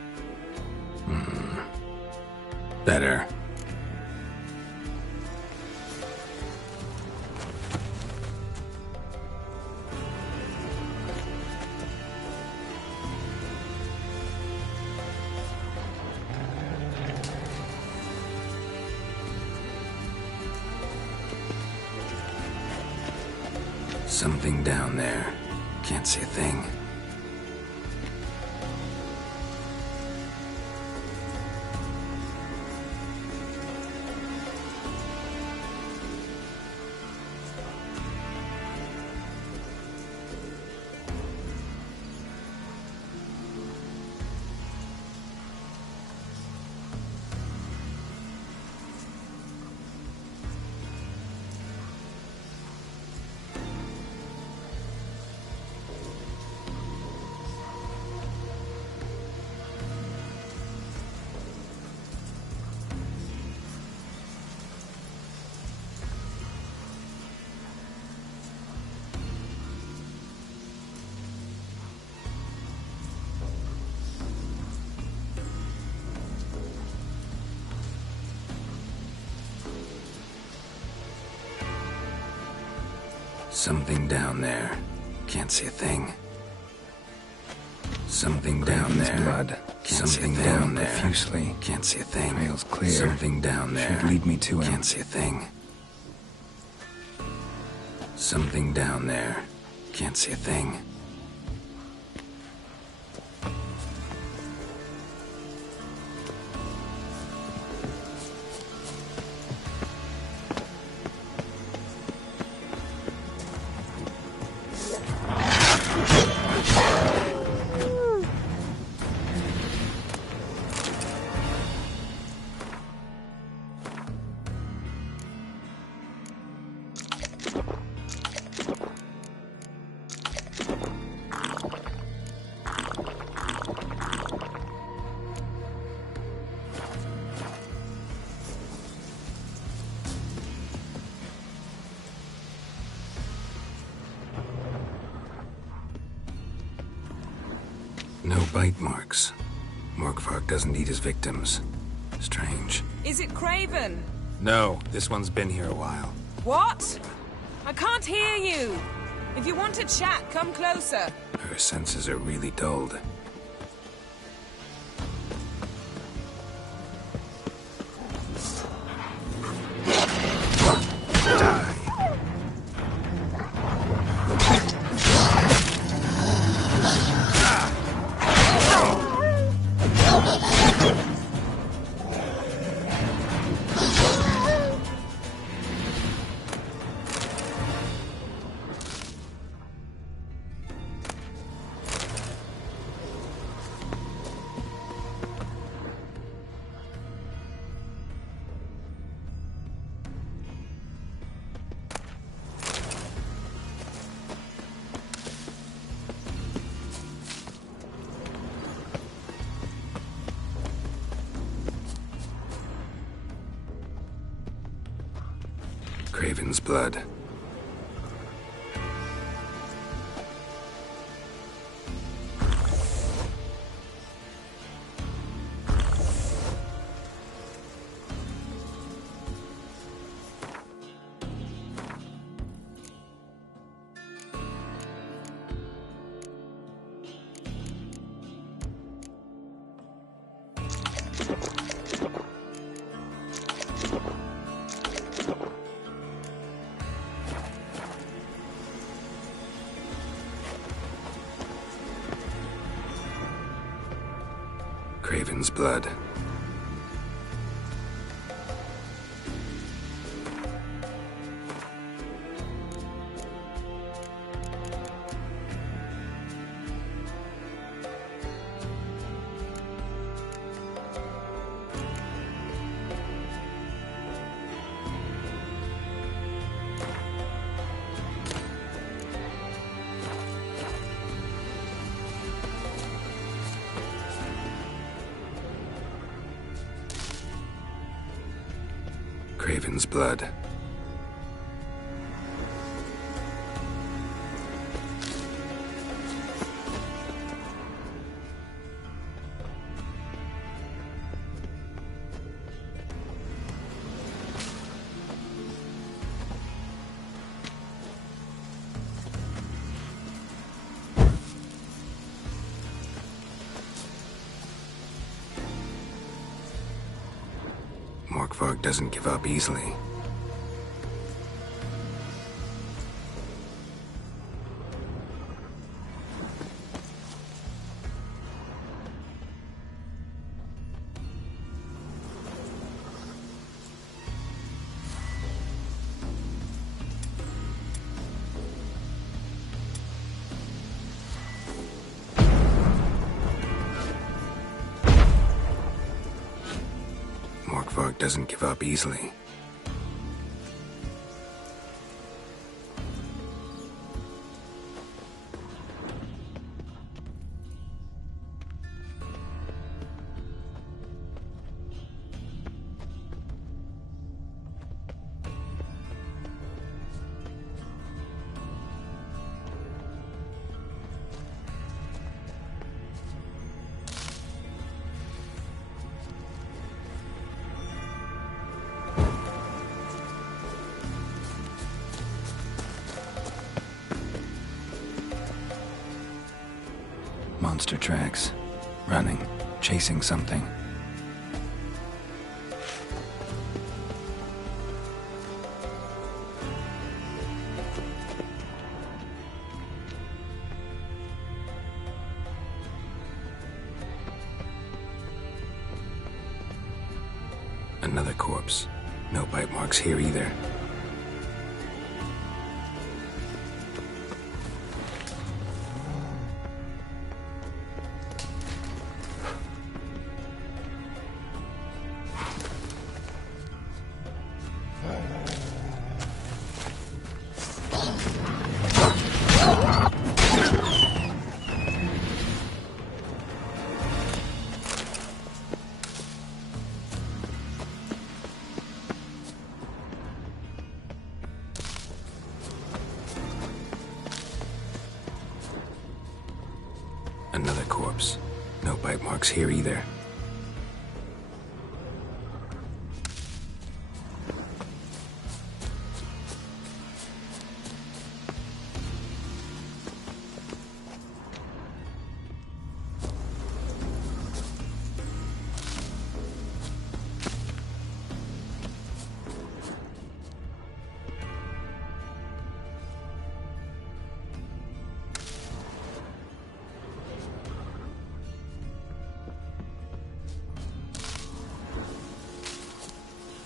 Better. Something down there. Can't see a thing. Something down there. Can't see a thing. Something down there. Blood. Something down there. Profusely. Can't see a thing. Trail's clear. Something down there. Should lead me to him. Can't see a thing. Something down there. Can't see a thing. No bite marks. Morkvark doesn't eat his victims. Strange. Is it Craven? No, this one's been here a while. What? I can't hear you. If you want to chat, come closer. Her senses are really dulled. Craven's blood. Craven's blood. Craven's blood. Morkvark doesn't give up easily. Morkvark doesn't give up easily. Monster tracks. Running. Chasing something. Another corpse. No bite marks here either. Another corpse. No bite marks here either.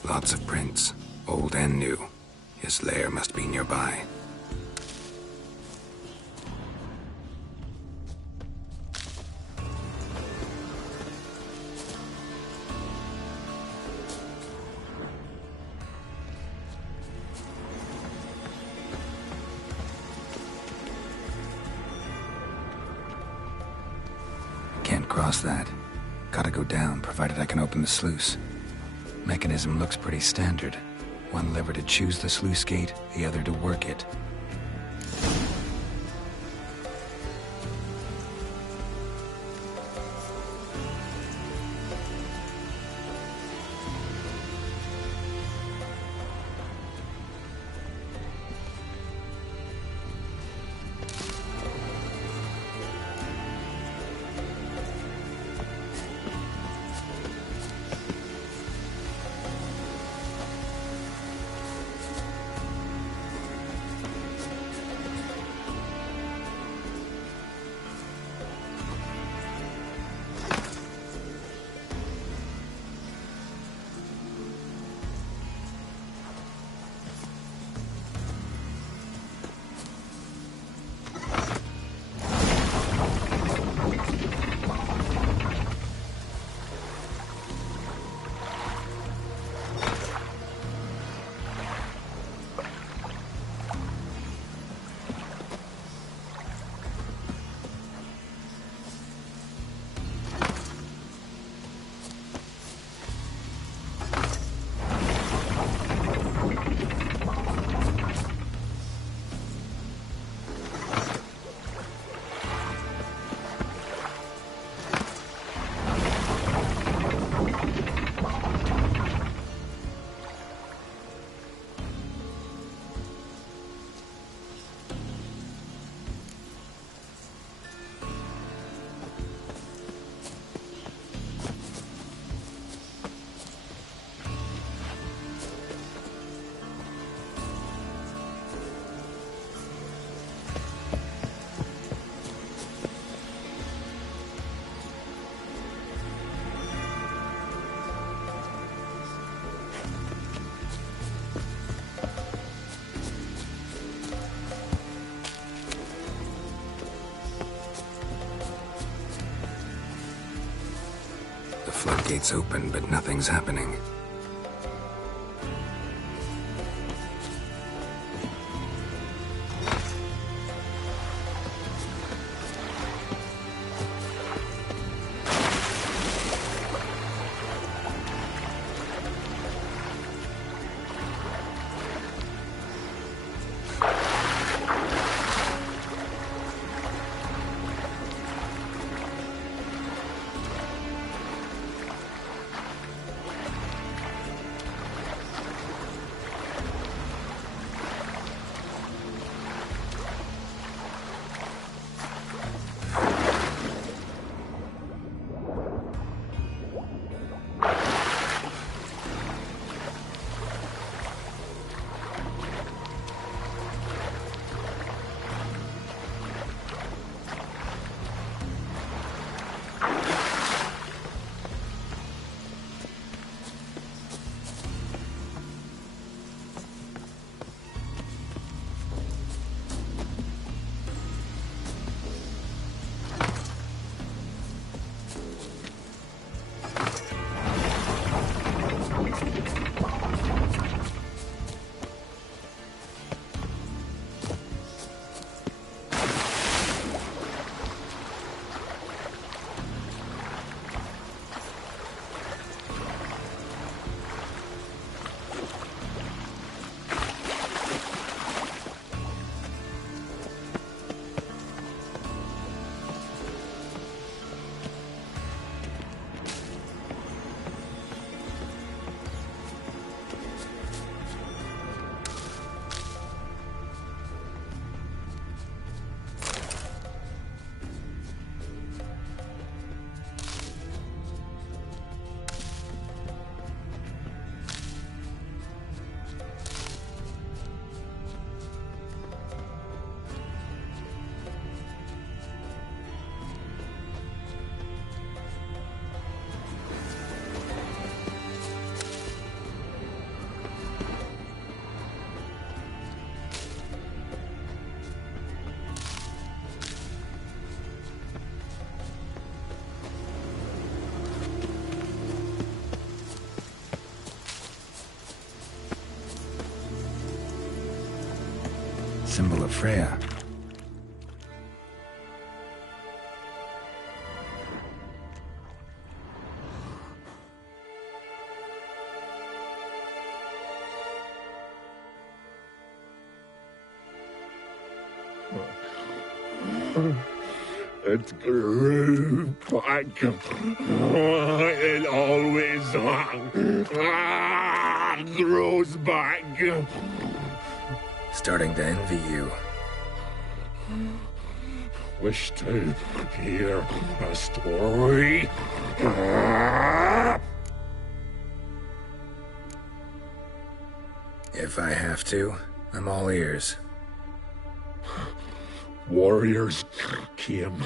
Lots of prints, old and new. His lair must be nearby. Can't cross that. Gotta go down, provided I can open the sluice. Mechanism looks pretty standard. One lever to choose the sluice gate, the other to work it. Floodgates open, but nothing's happening. symbol of Freya. It grew back. It always grows back. Starting to envy you. Wish to hear a story? If I have to, I'm all ears. Warriors came.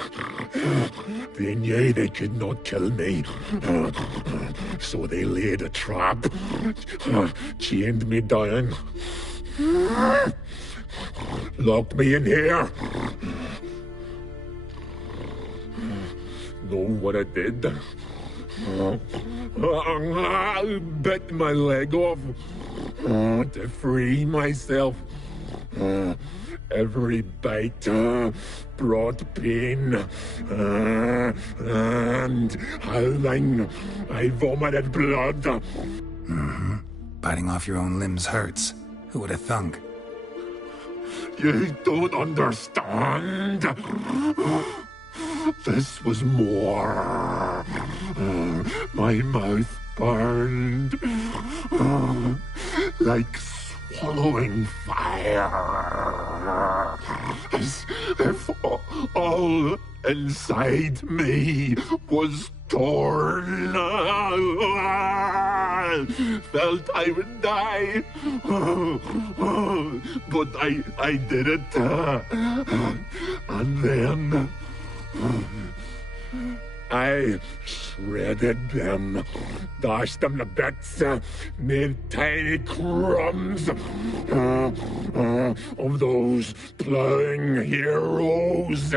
They knew they could not kill me. So they laid a trap. Chained me down. Locked me in here. Know what I did? I bit my leg off to free myself. Every bite brought pain, and howling, I vomited blood. Mm-hmm. Biting off your own limbs hurts. Who would have thunk? You don't understand. This was more. My mouth burned like swallowing fire, as if all inside me was torn. Felt I would die, but I did it, and then I shredded them, dashed them to bits, made tiny crumbs of those plowing heroes.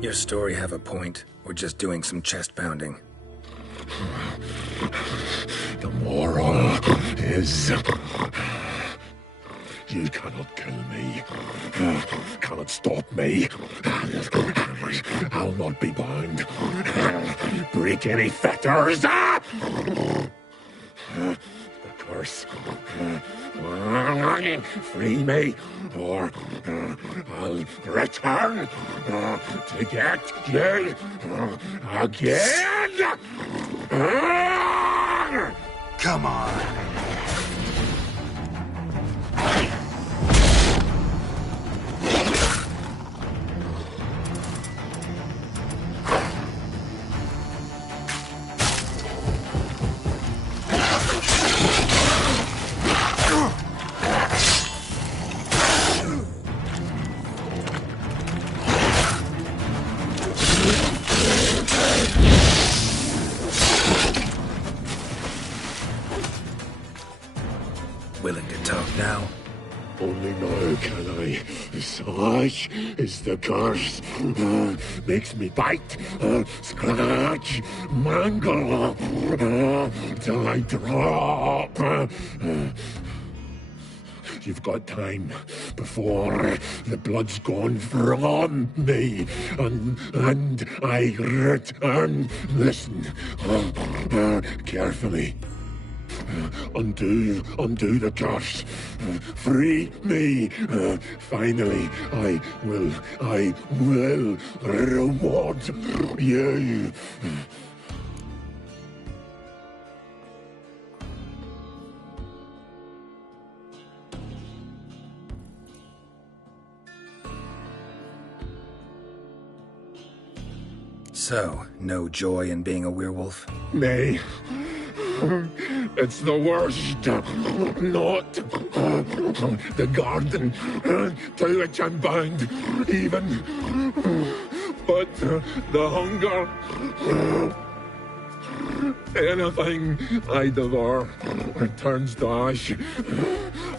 Your story have a point, or just doing some chest pounding? The moral is... You cannot kill me. Cannot stop me. I'll not be bound. Break any fetters. The curse. Free me, or I'll return to get you again. Come on. Willing to talk now? Only now can I. Such is the curse. Makes me bite, scratch, mangle, till I drop. You've got time before the blood's gone from me, and I return. Listen, carefully. Undo the curse. Free me. Finally, I will reward you. So, no joy in being a werewolf? Nay. It's the worst. Not the garden to which I'm bound, even. But the hunger. Anything I devour turns to ash.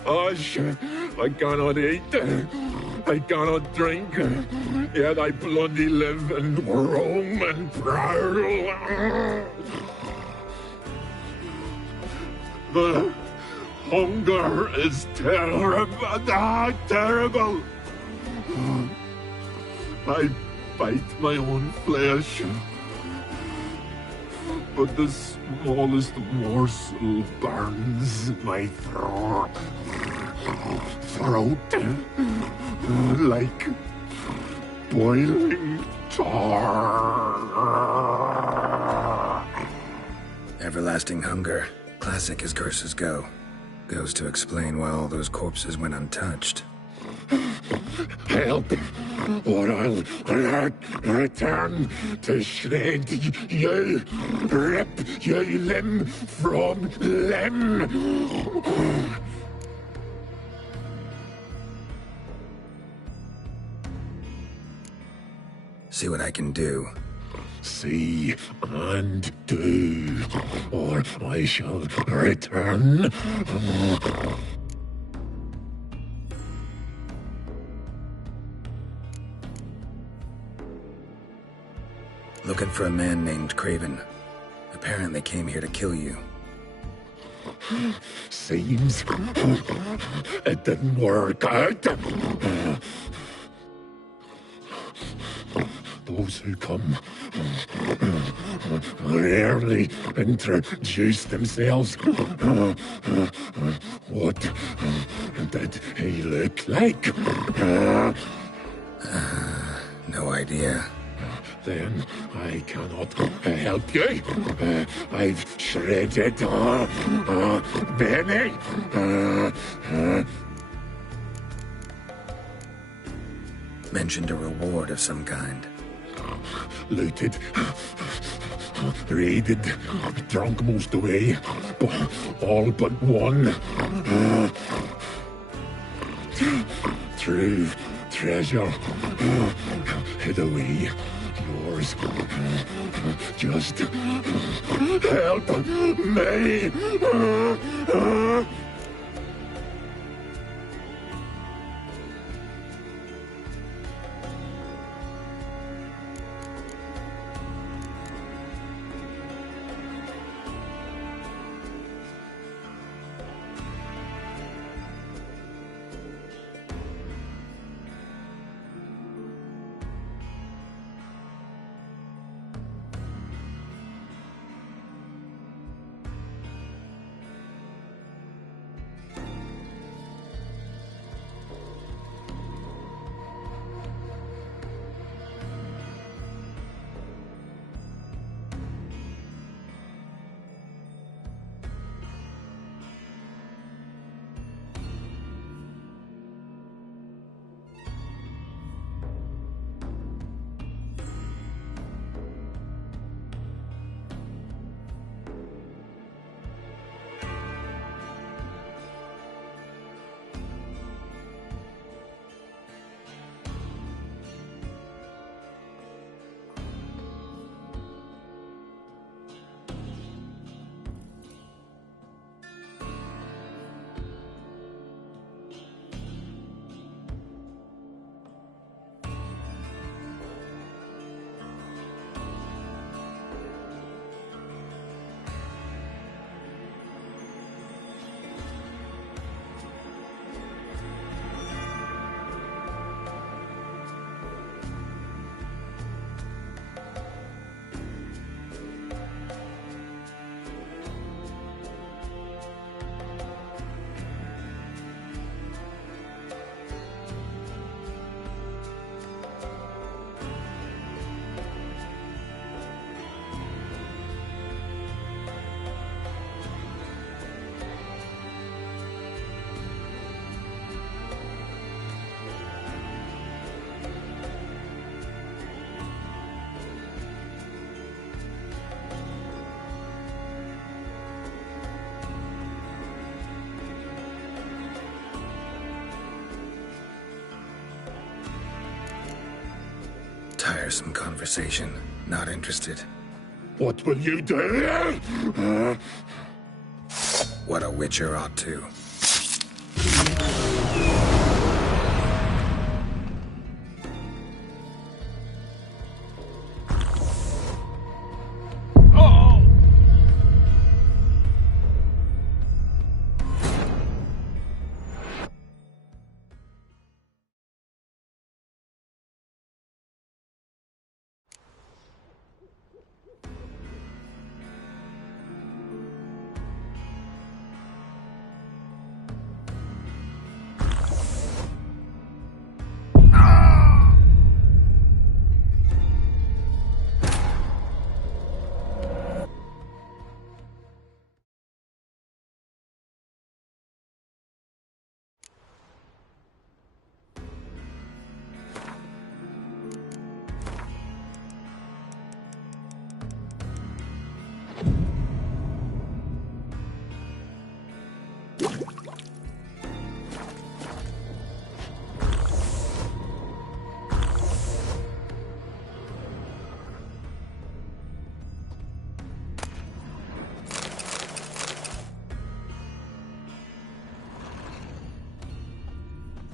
Ash I cannot eat. I cannot drink. Yet I bloody live and roam and prowl. The hunger is terrible. Terrible. I bite my own flesh, but the smallest morsel burns my throat like boiling tar. Everlasting hunger, classic as curses go. Goes to explain why all those corpses went untouched. Help, or I'll return to shred you, rip you limb from limb. See what I can do. See and do, or I shall return. Looking for a man named Craven. Apparently came here to kill you. Seems it didn't work out. Those who come rarely introduce themselves. What did he look like? No idea. Then I cannot help you. I've shredded Benny. Mentioned a reward of some kind. Looted, raided, drunk most away, all but one. True treasure hid away. Yours. Just help me. Tiresome conversation. Not interested. What will you do? What a witcher ought to.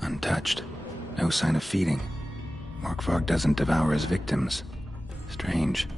Untouched. No sign of feeding. Morkvarg doesn't devour his victims. Strange.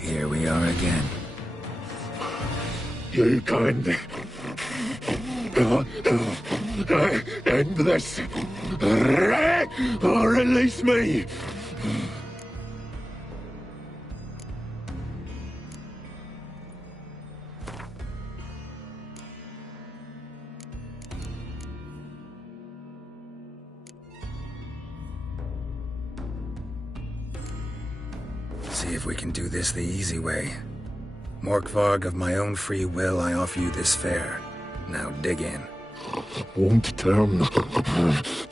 Here we are again. You can't end this, or release me. See if we can do this the easy way. Morkvarg, of my own free will, I offer you this fare. Now dig in. Won't turn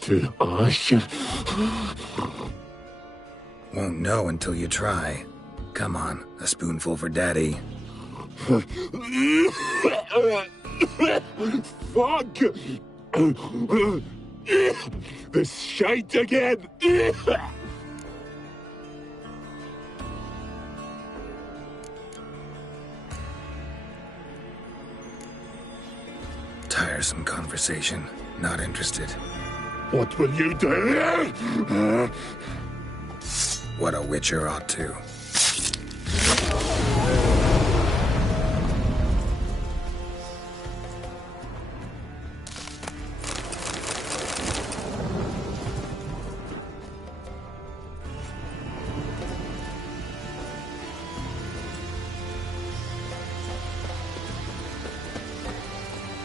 to ash. Won't know until you try. Come on, a spoonful for Daddy. Fuck! This shite again! Tiresome conversation. Not interested. What will you do? What a witcher ought to.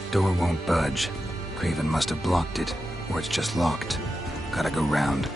Door won't budge. Craven must have blocked it, or it's just locked. Gotta go round.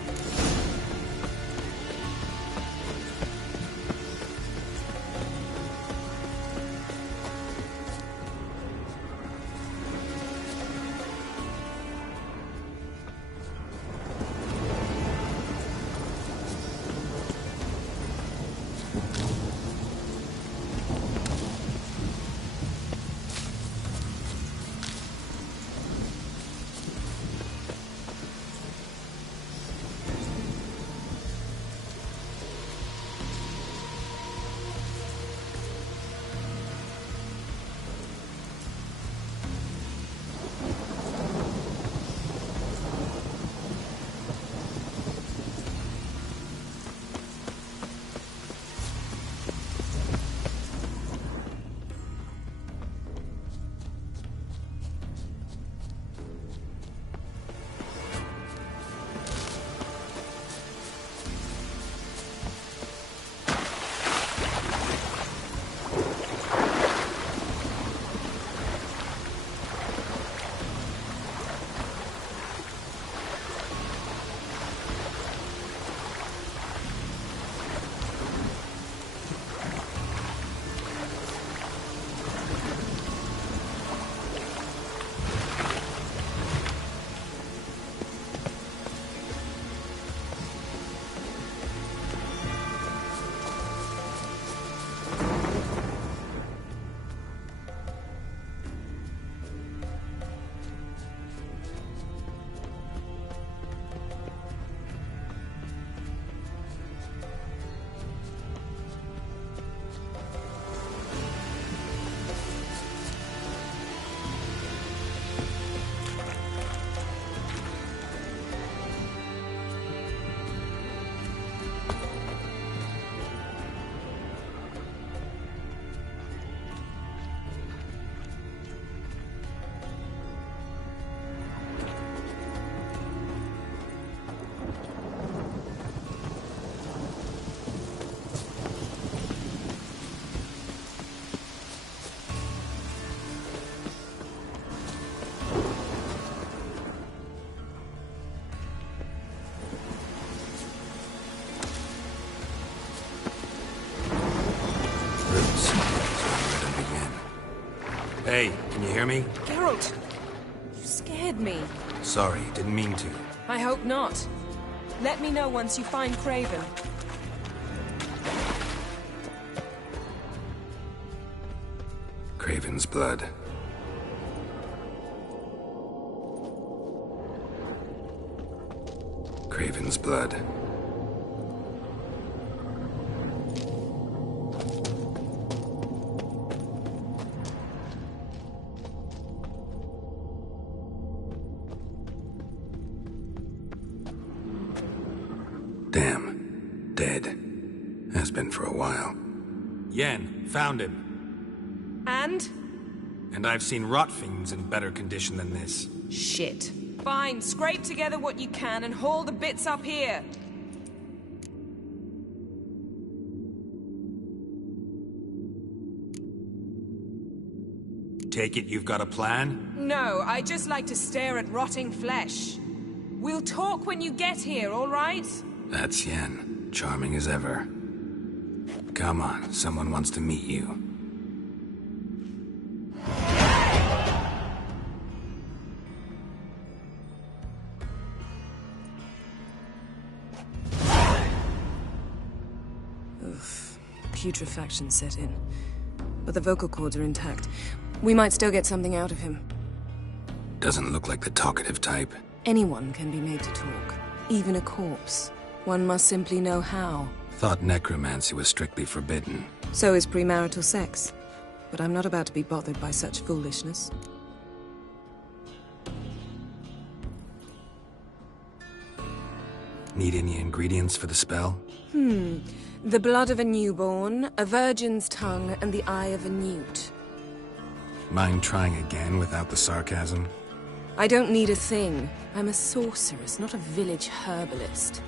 Hey, can you hear me? Geralt, you scared me. Sorry, didn't mean to. I hope not. Let me know once you find Craven. Craven's blood. Craven's blood. Damn. Dead. Has been for a while. Yen, found him. And? And I've seen rot fiends in better condition than this. Shit. Fine, scrape together what you can and haul the bits up here. Take it you've got a plan? No, I just like to stare at rotting flesh. We'll talk when you get here, all right? That's Yen. Charming as ever. Come on, someone wants to meet you. Oof. Putrefaction set in. But the vocal cords are intact. We might still get something out of him. Doesn't look like the talkative type. Anyone can be made to talk. Even a corpse. One must simply know how. Thought necromancy was strictly forbidden. So is premarital sex. But I'm not about to be bothered by such foolishness. Need any ingredients for the spell? The blood of a newborn, a virgin's tongue, and the eye of a newt. Mind trying again without the sarcasm? I don't need a thing. I'm a sorceress, not a village herbalist.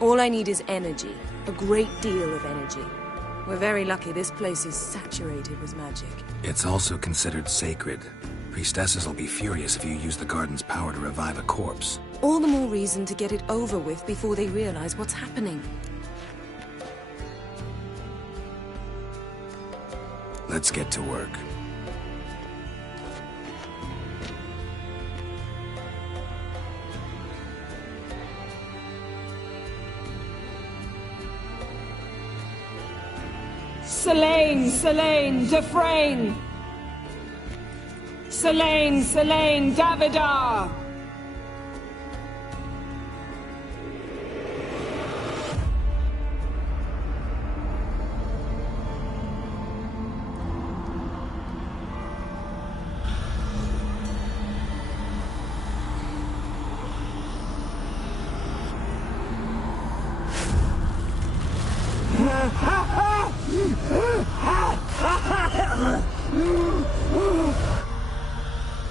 All I need is energy. A great deal of energy. We're very lucky this place is saturated with magic. It's also considered sacred. Priestesses will be furious if you use the garden's power to revive a corpse. All the more reason to get it over with before they realize what's happening. Let's get to work. Selene, Selene, Dufresne! Selene, Selene, Davidar!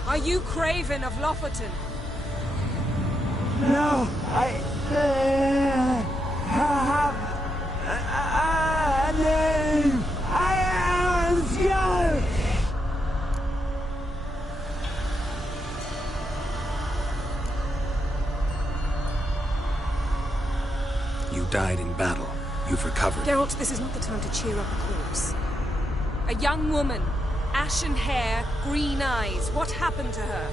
Are you Craven of Lofoten? No, I have a name. I am Skjolk. You died in battle. You've recovered. Geralt, this is not the time to cheer up a corpse. A young woman. Ashen hair, green eyes. What happened to her?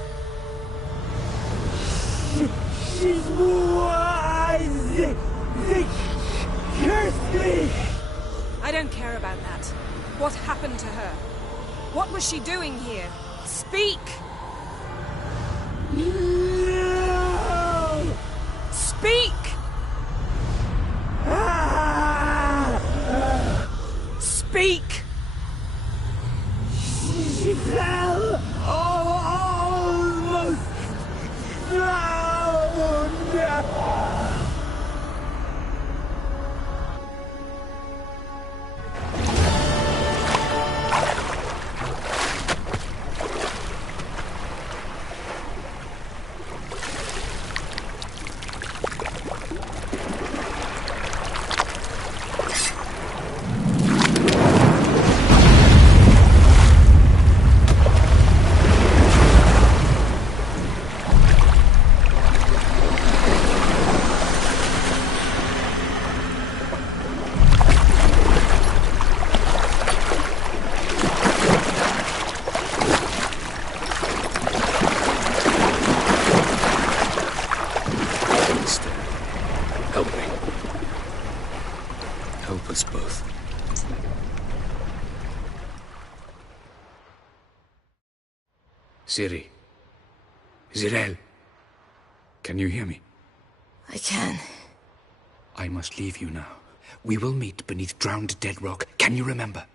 She's wise. They cursed me. I don't care about that. What happened to her? What was she doing here? Speak! No! Speak! Speak! She fell almost drowned. Ciri. Zirael. Can you hear me? I can. I must leave you now. We will meet beneath Drowned Dead Rock. Can you remember?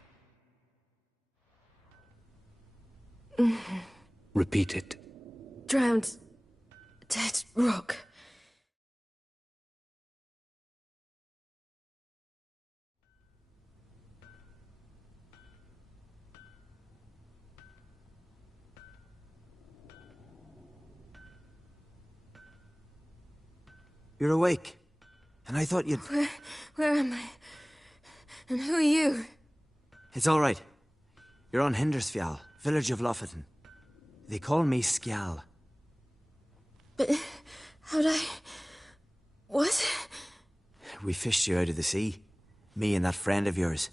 Repeat it. Drowned Dead Rock. You're awake. And I thought you'd... Where am I? And who are you? It's all right. You're on Hindersfjall, village of Lofoten. They call me Skjal. But how'd I... What? We fished you out of the sea. Me and that friend of yours.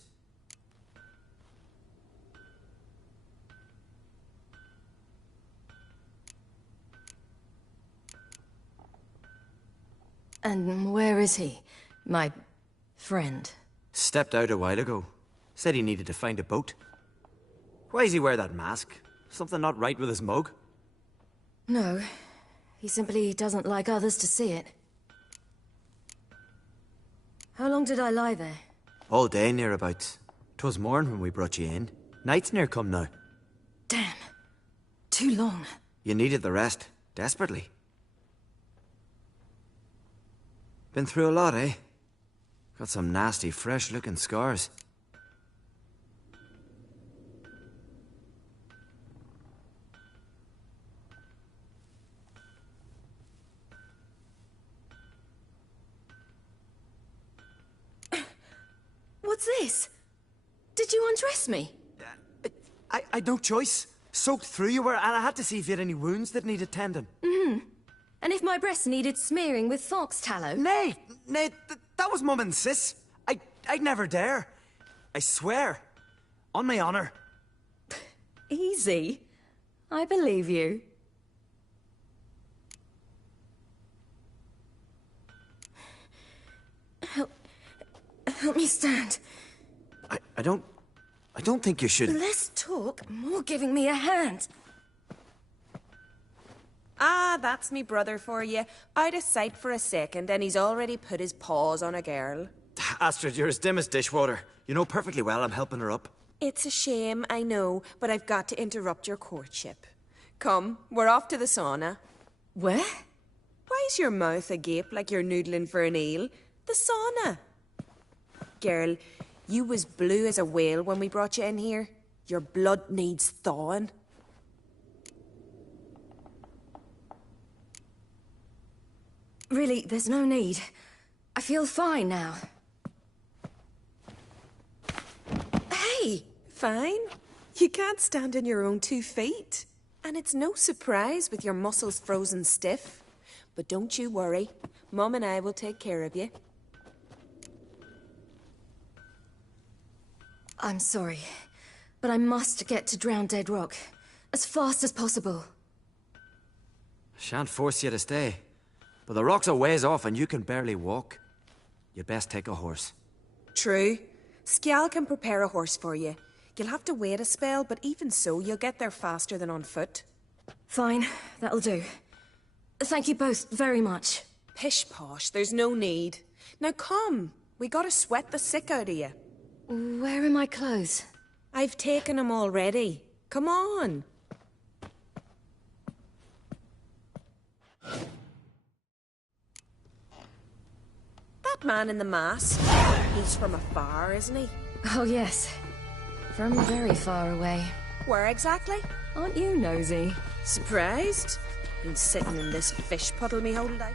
And where is he? My friend. Stepped out a while ago. Said he needed to find a boat. Why does he wear that mask? Something not right with his mug? No. He simply doesn't like others to see it. How long did I lie there? All day, nearabouts. 'Twas morn when we brought you in. Night's near come now. Damn. Too long. You needed the rest. Desperately. Been through a lot, eh? Got some nasty, fresh-looking scars. What's this? Did you undress me? I'd no choice. Soaked through you were, and I had to see if you had any wounds that needed tending. And if my breasts needed smearing with fox tallow? Nay, that was Mum and Sis. I'd never dare. I swear. On my honor. Easy. I believe you. Help me stand. I don't think you should... Less talk, more giving me a hand. Ah, that's me brother for you. Out of sight for a second, and he's already put his paws on a girl. Astrid, you're as dim as dishwater. You know perfectly well I'm helping her up. It's a shame, I know, but I've got to interrupt your courtship. Come, we're off to the sauna. Where? Why is your mouth agape like you're noodling for an eel? The sauna. Girl, you was blue as a whale when we brought you in here. Your blood needs thawing. Really, there's no need. I feel fine now. Hey, fine? You can't stand on your own 2 feet. And it's no surprise with your muscles frozen stiff. But don't you worry. Mum and I will take care of you. I'm sorry, but I must get to Drowned Dead Rock. As fast as possible. Shan't force you to stay. But the rock's a ways off and you can barely walk. You'd best take a horse. True. Skjal can prepare a horse for you. You'll have to wait a spell, but even so, you'll get there faster than on foot. Fine, that'll do. Thank you both very much. Pish-posh, there's no need. Now come, we gotta sweat the sick out of you. Where are my clothes? I've taken them already. Come on. That man in the mask, he's from afar, isn't he? Oh, yes. From very far away. Where exactly? Aren't you nosy? Surprised? Been sitting in this fish puddle me whole day.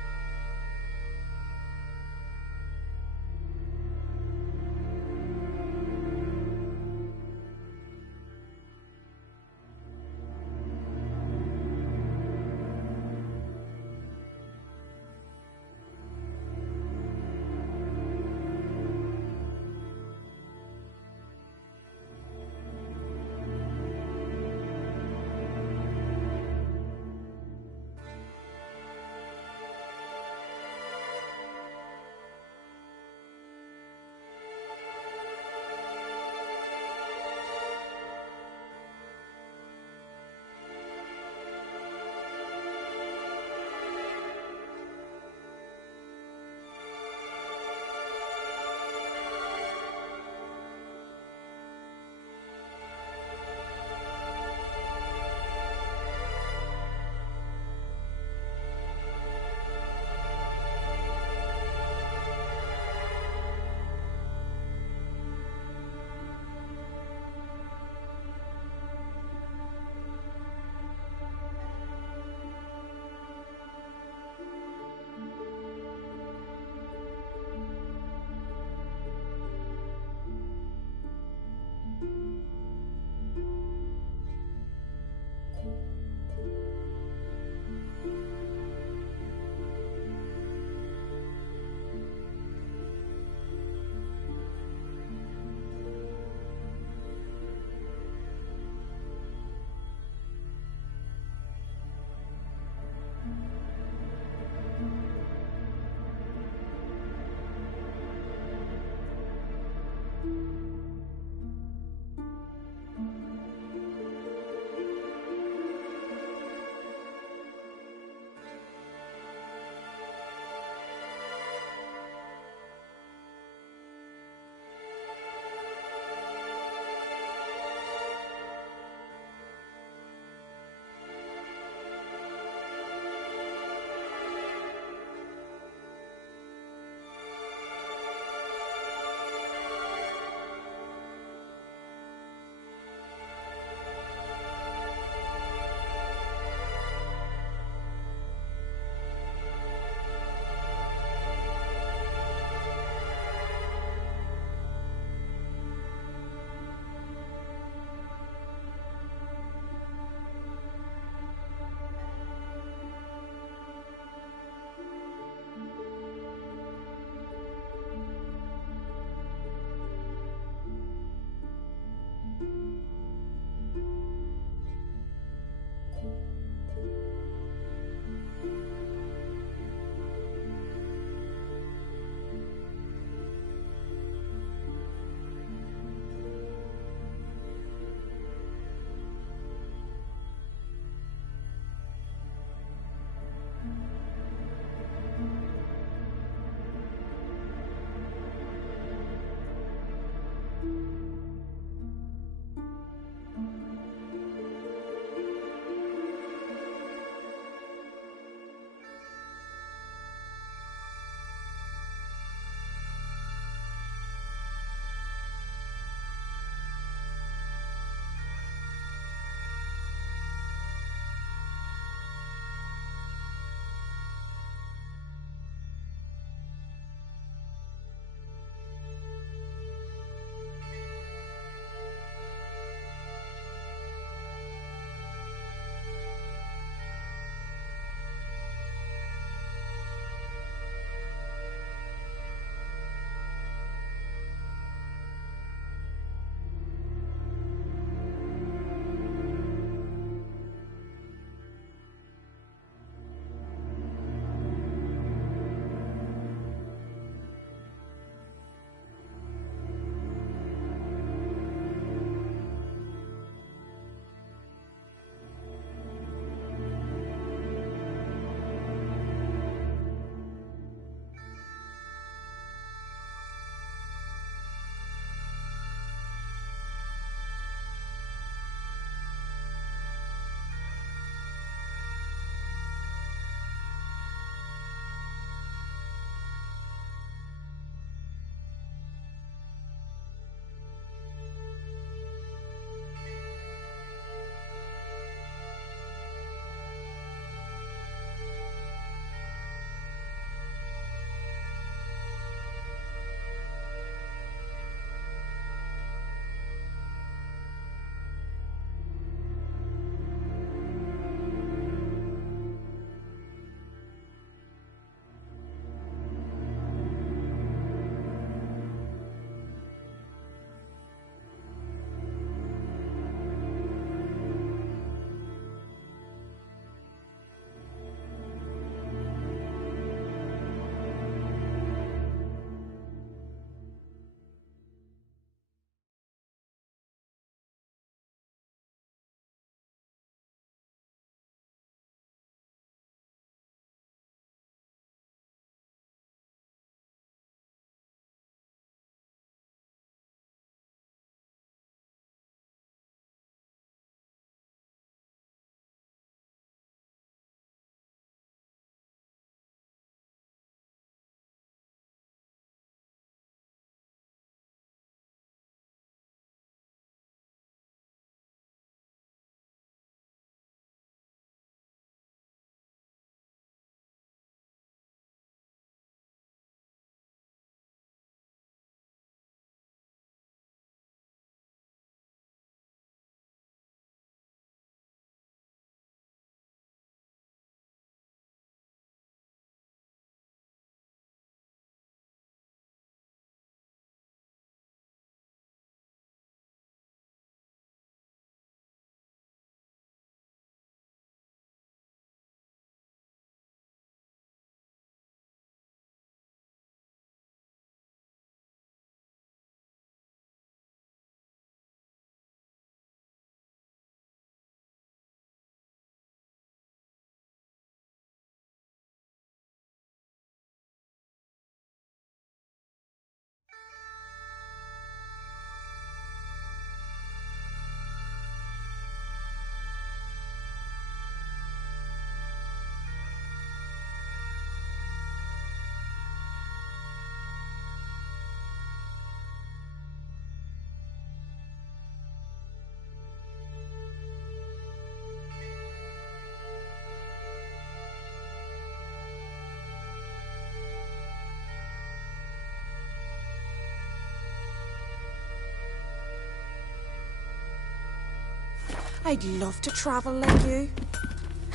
I'd love to travel like you.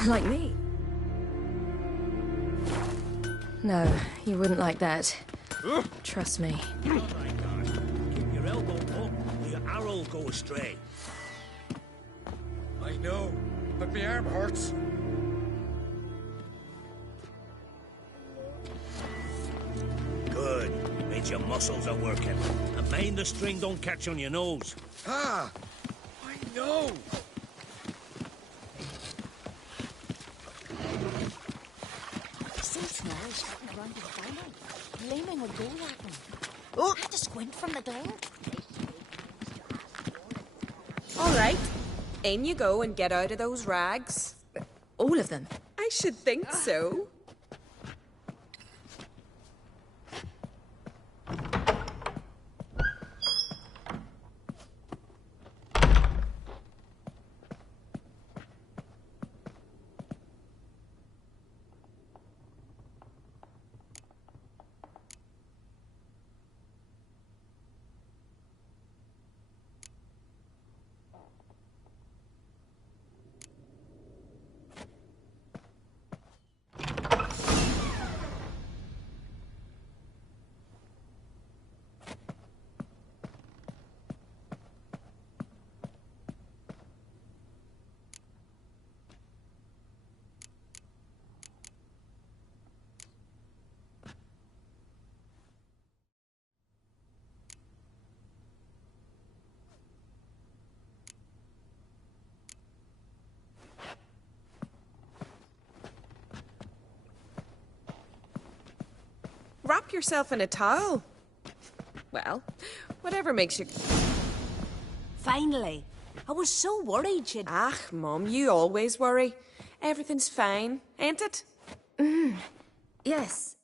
Like me? No, you wouldn't like that. Trust me. Keep your elbow up, or your arrow will go astray. I know, but my arm hurts. Good. Means your muscles are working. And mind the string don't catch on your nose. Ah! I know! So small, shouting around his final. Gleaming would go at him. Oh! Had to squint from the door. All right. In you go and get out of those rags. All of them? I should think so. Wrap yourself in a towel. Well, whatever makes you... Finally. I was so worried you'd... Ah, Mum, you always worry. Everything's fine, ain't it? Yes.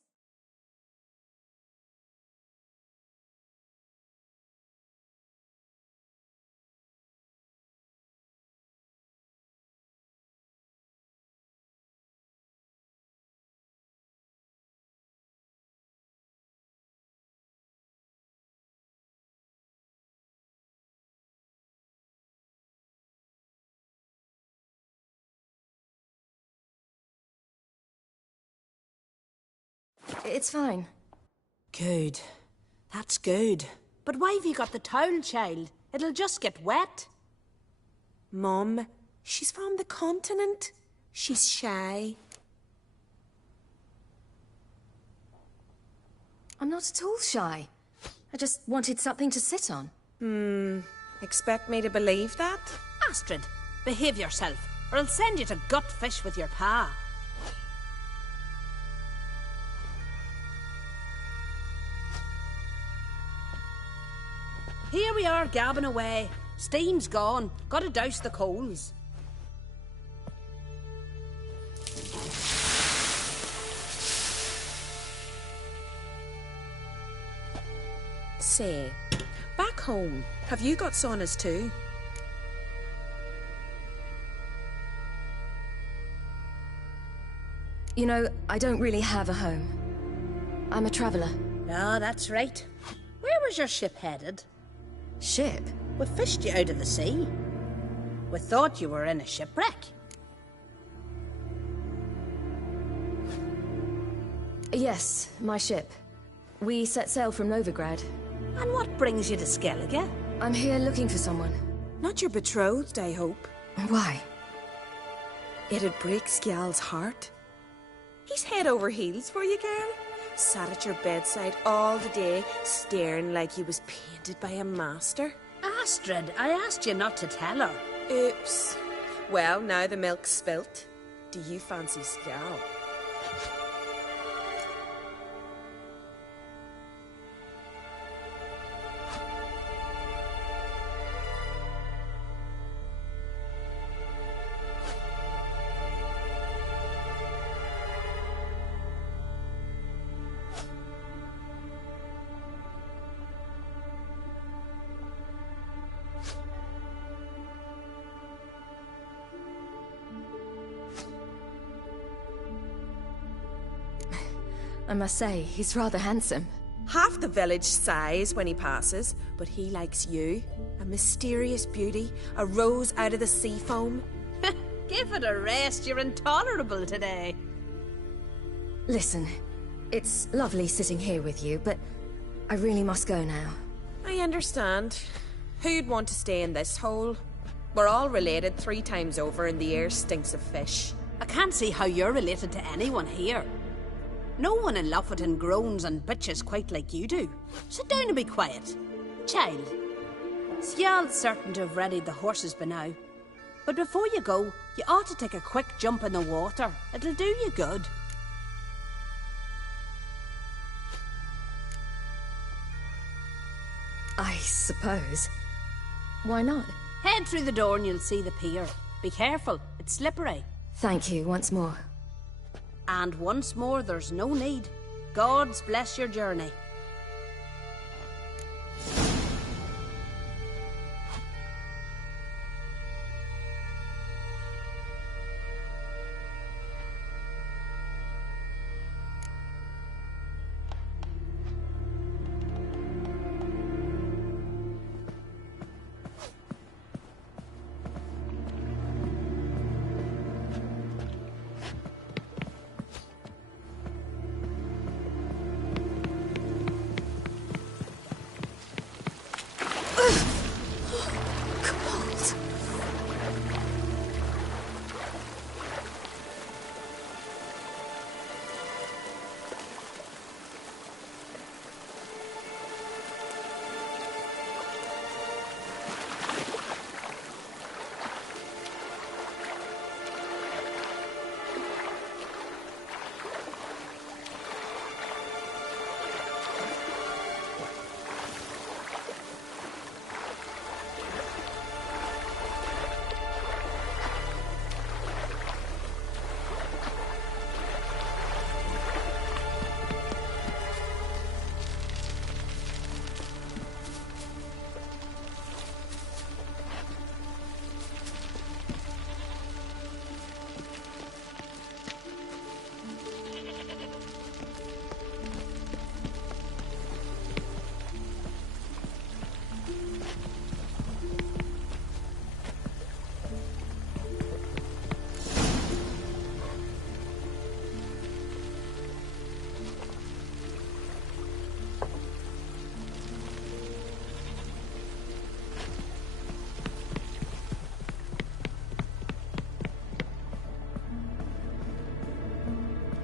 It's fine. Good. That's good. But why have you got the towel, child? It'll just get wet. Mum, she's from the continent. She's shy. I'm not at all shy. I just wanted something to sit on. Expect me to believe that? Astrid, behave yourself, or I'll send you to Gutfish with your pa. Here we are, gabbing away. Steam's gone. Gotta douse the coals. Say, back home, have you got saunas too? You know, I don't really have a home. I'm a traveller. Ah, that's right. Where was your ship headed? Ship? We fished you out of the sea. We thought you were in a shipwreck. Yes, my ship. We set sail from Novigrad. And what brings you to Skellige? I'm here looking for someone. Not your betrothed, I hope. Why? It'd break Skjal's heart. He's head over heels for you, girl. Sat at your bedside all the day, staring like he was painted by a master. Astrid, I asked you not to tell her. Oops. Well, now the milk's spilt. Do you fancy Skjal? I must say, he's rather handsome. Half the village sighs when he passes, but he likes you. A mysterious beauty, a rose out of the sea foam. Give it a rest, you're intolerable today. Listen, it's lovely sitting here with you, but I really must go now. I understand. Who'd want to stay in this hole? We're all related 3 times over and the air stinks of fish. I can't see how you're related to anyone here. No one in Lofferton groans and bitches quite like you do. Sit down and be quiet. Child, Scial's certain to have readied the horses by now. But before you go, you ought to take a quick jump in the water. It'll do you good. I suppose. Why not? Head through the door and you'll see the pier. Be careful, it's slippery. Thank you once more. And once more, there's no need. Gods bless your journey.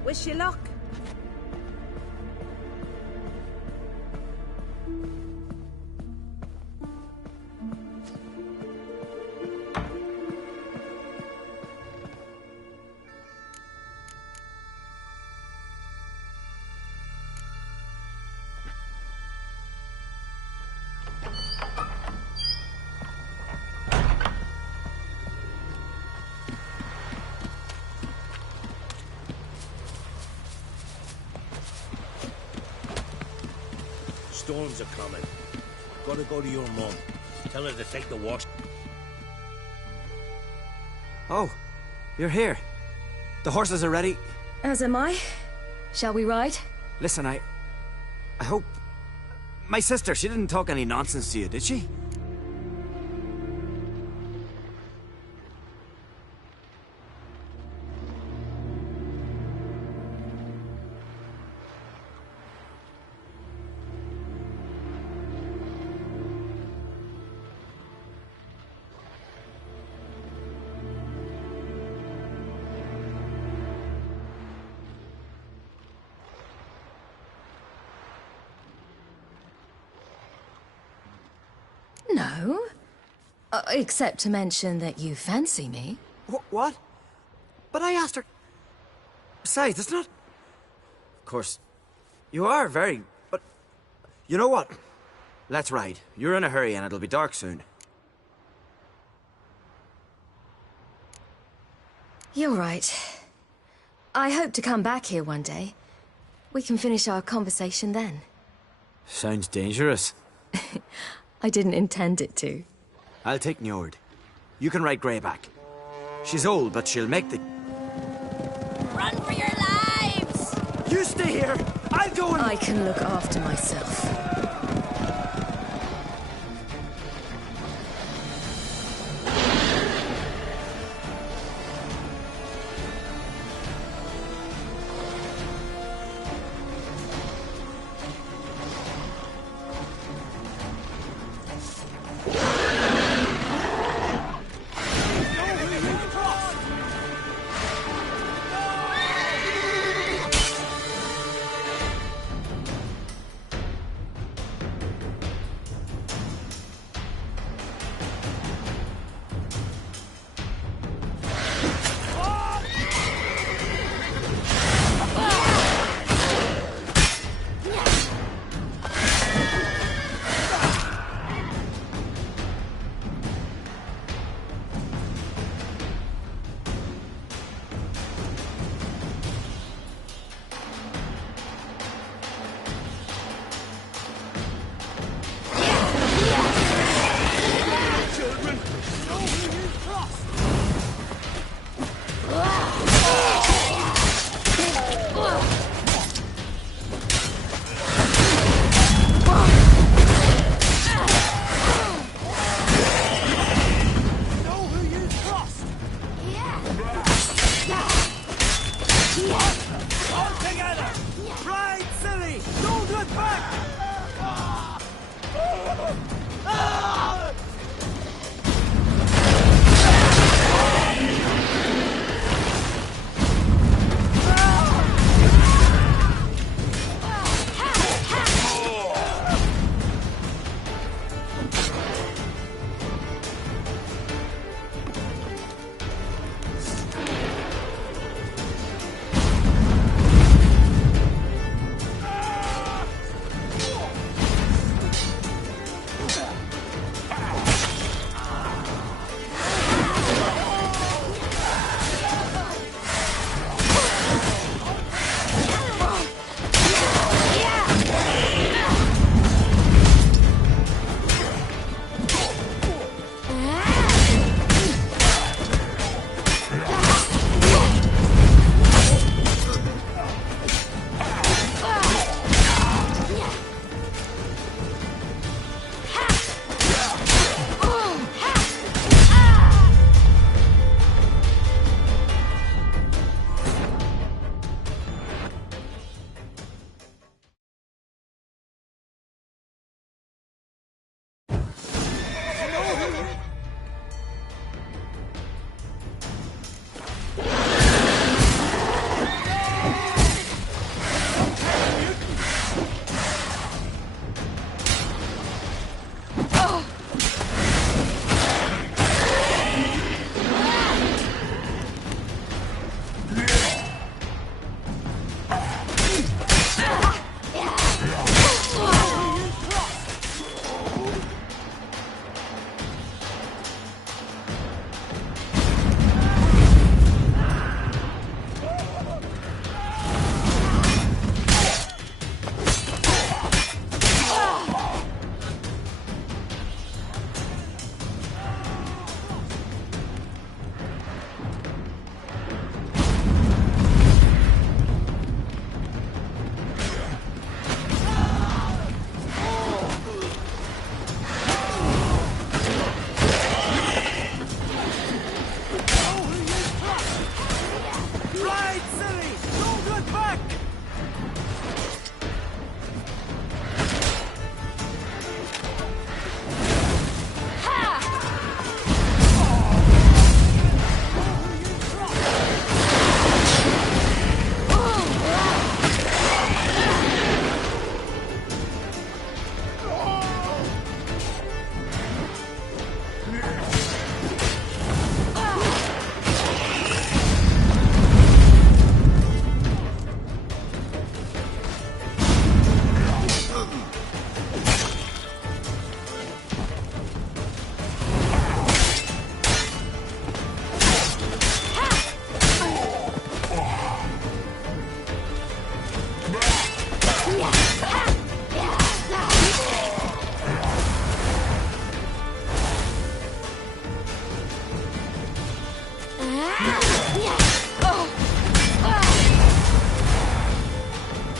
Wish you luck. Storms are coming. Gotta go to your mum. Tell her to take the wash. Oh, you're here. The horses are ready. As am I. Shall we ride? Listen, I hope... My sister, she didn't talk any nonsense to you, did she? No. Except to mention that you fancy me. What? But I asked her... Besides, it's not... Of course, you are very... But... You know what? Let's ride. You're in a hurry and it'll be dark soon. You're right. I hope to come back here one day. We can finish our conversation then. Sounds dangerous. I didn't intend it to. I'll take Njord. You can ride Greyback. She's old, but she'll make the... Run for your lives! You stay here! I'll go and... I can look after myself.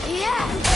Yeah!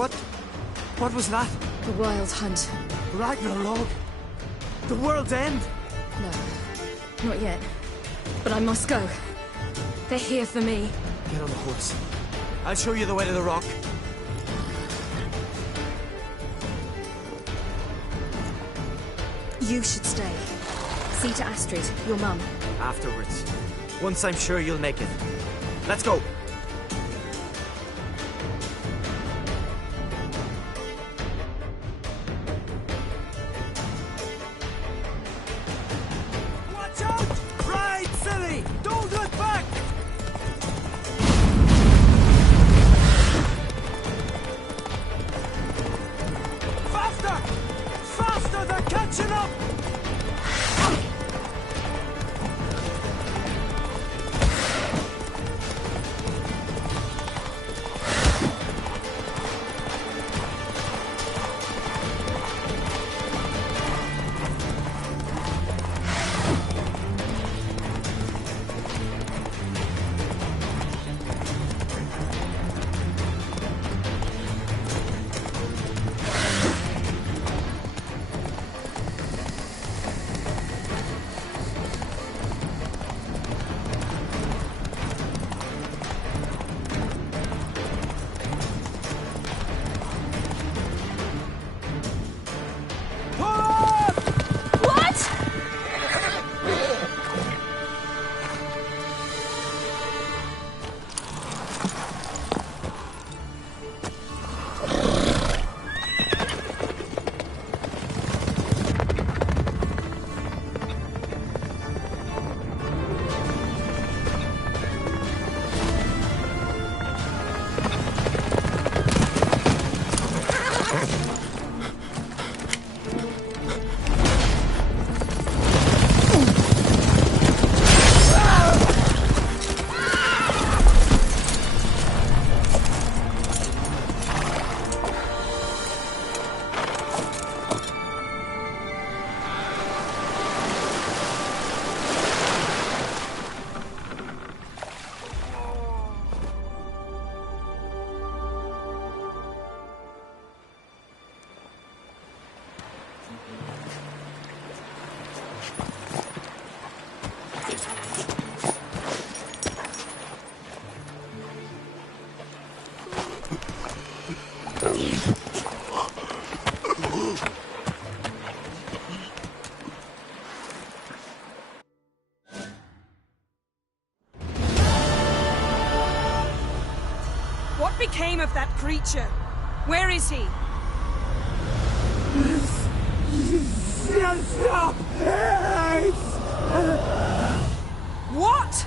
What was that? The Wild Hunt. Ragnarok? The world's end? No, not yet. But I must go. They're here for me. Get on the horse. I'll show you the way to the rock. You should stay. See to Astrid, your mum. Afterwards. Once I'm sure you'll make it. Let's go. Watch out! Ride, silly! Don't look back! Faster! Faster! They're catching up! What became of that creature? Where is he? Stop! What?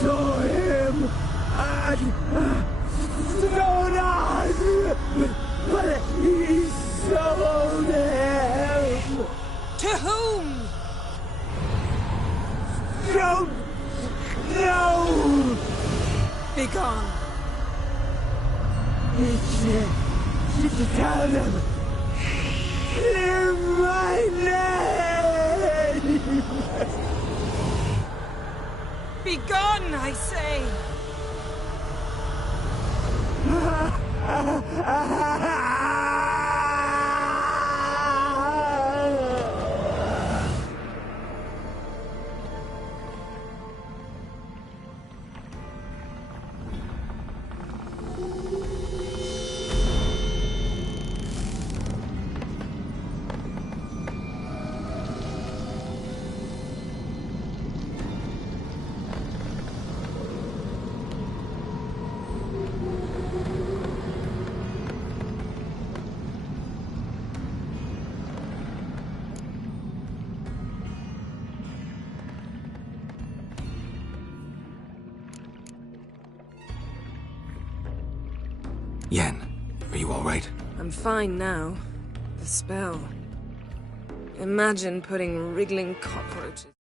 Saw him at Stoneheart, but he sold him. To whom? Don't know. Begone. Just tell them. Clear my name. Begone, I say. Yen, are you all right? I'm fine now. The spell. Imagine putting wriggling cockroaches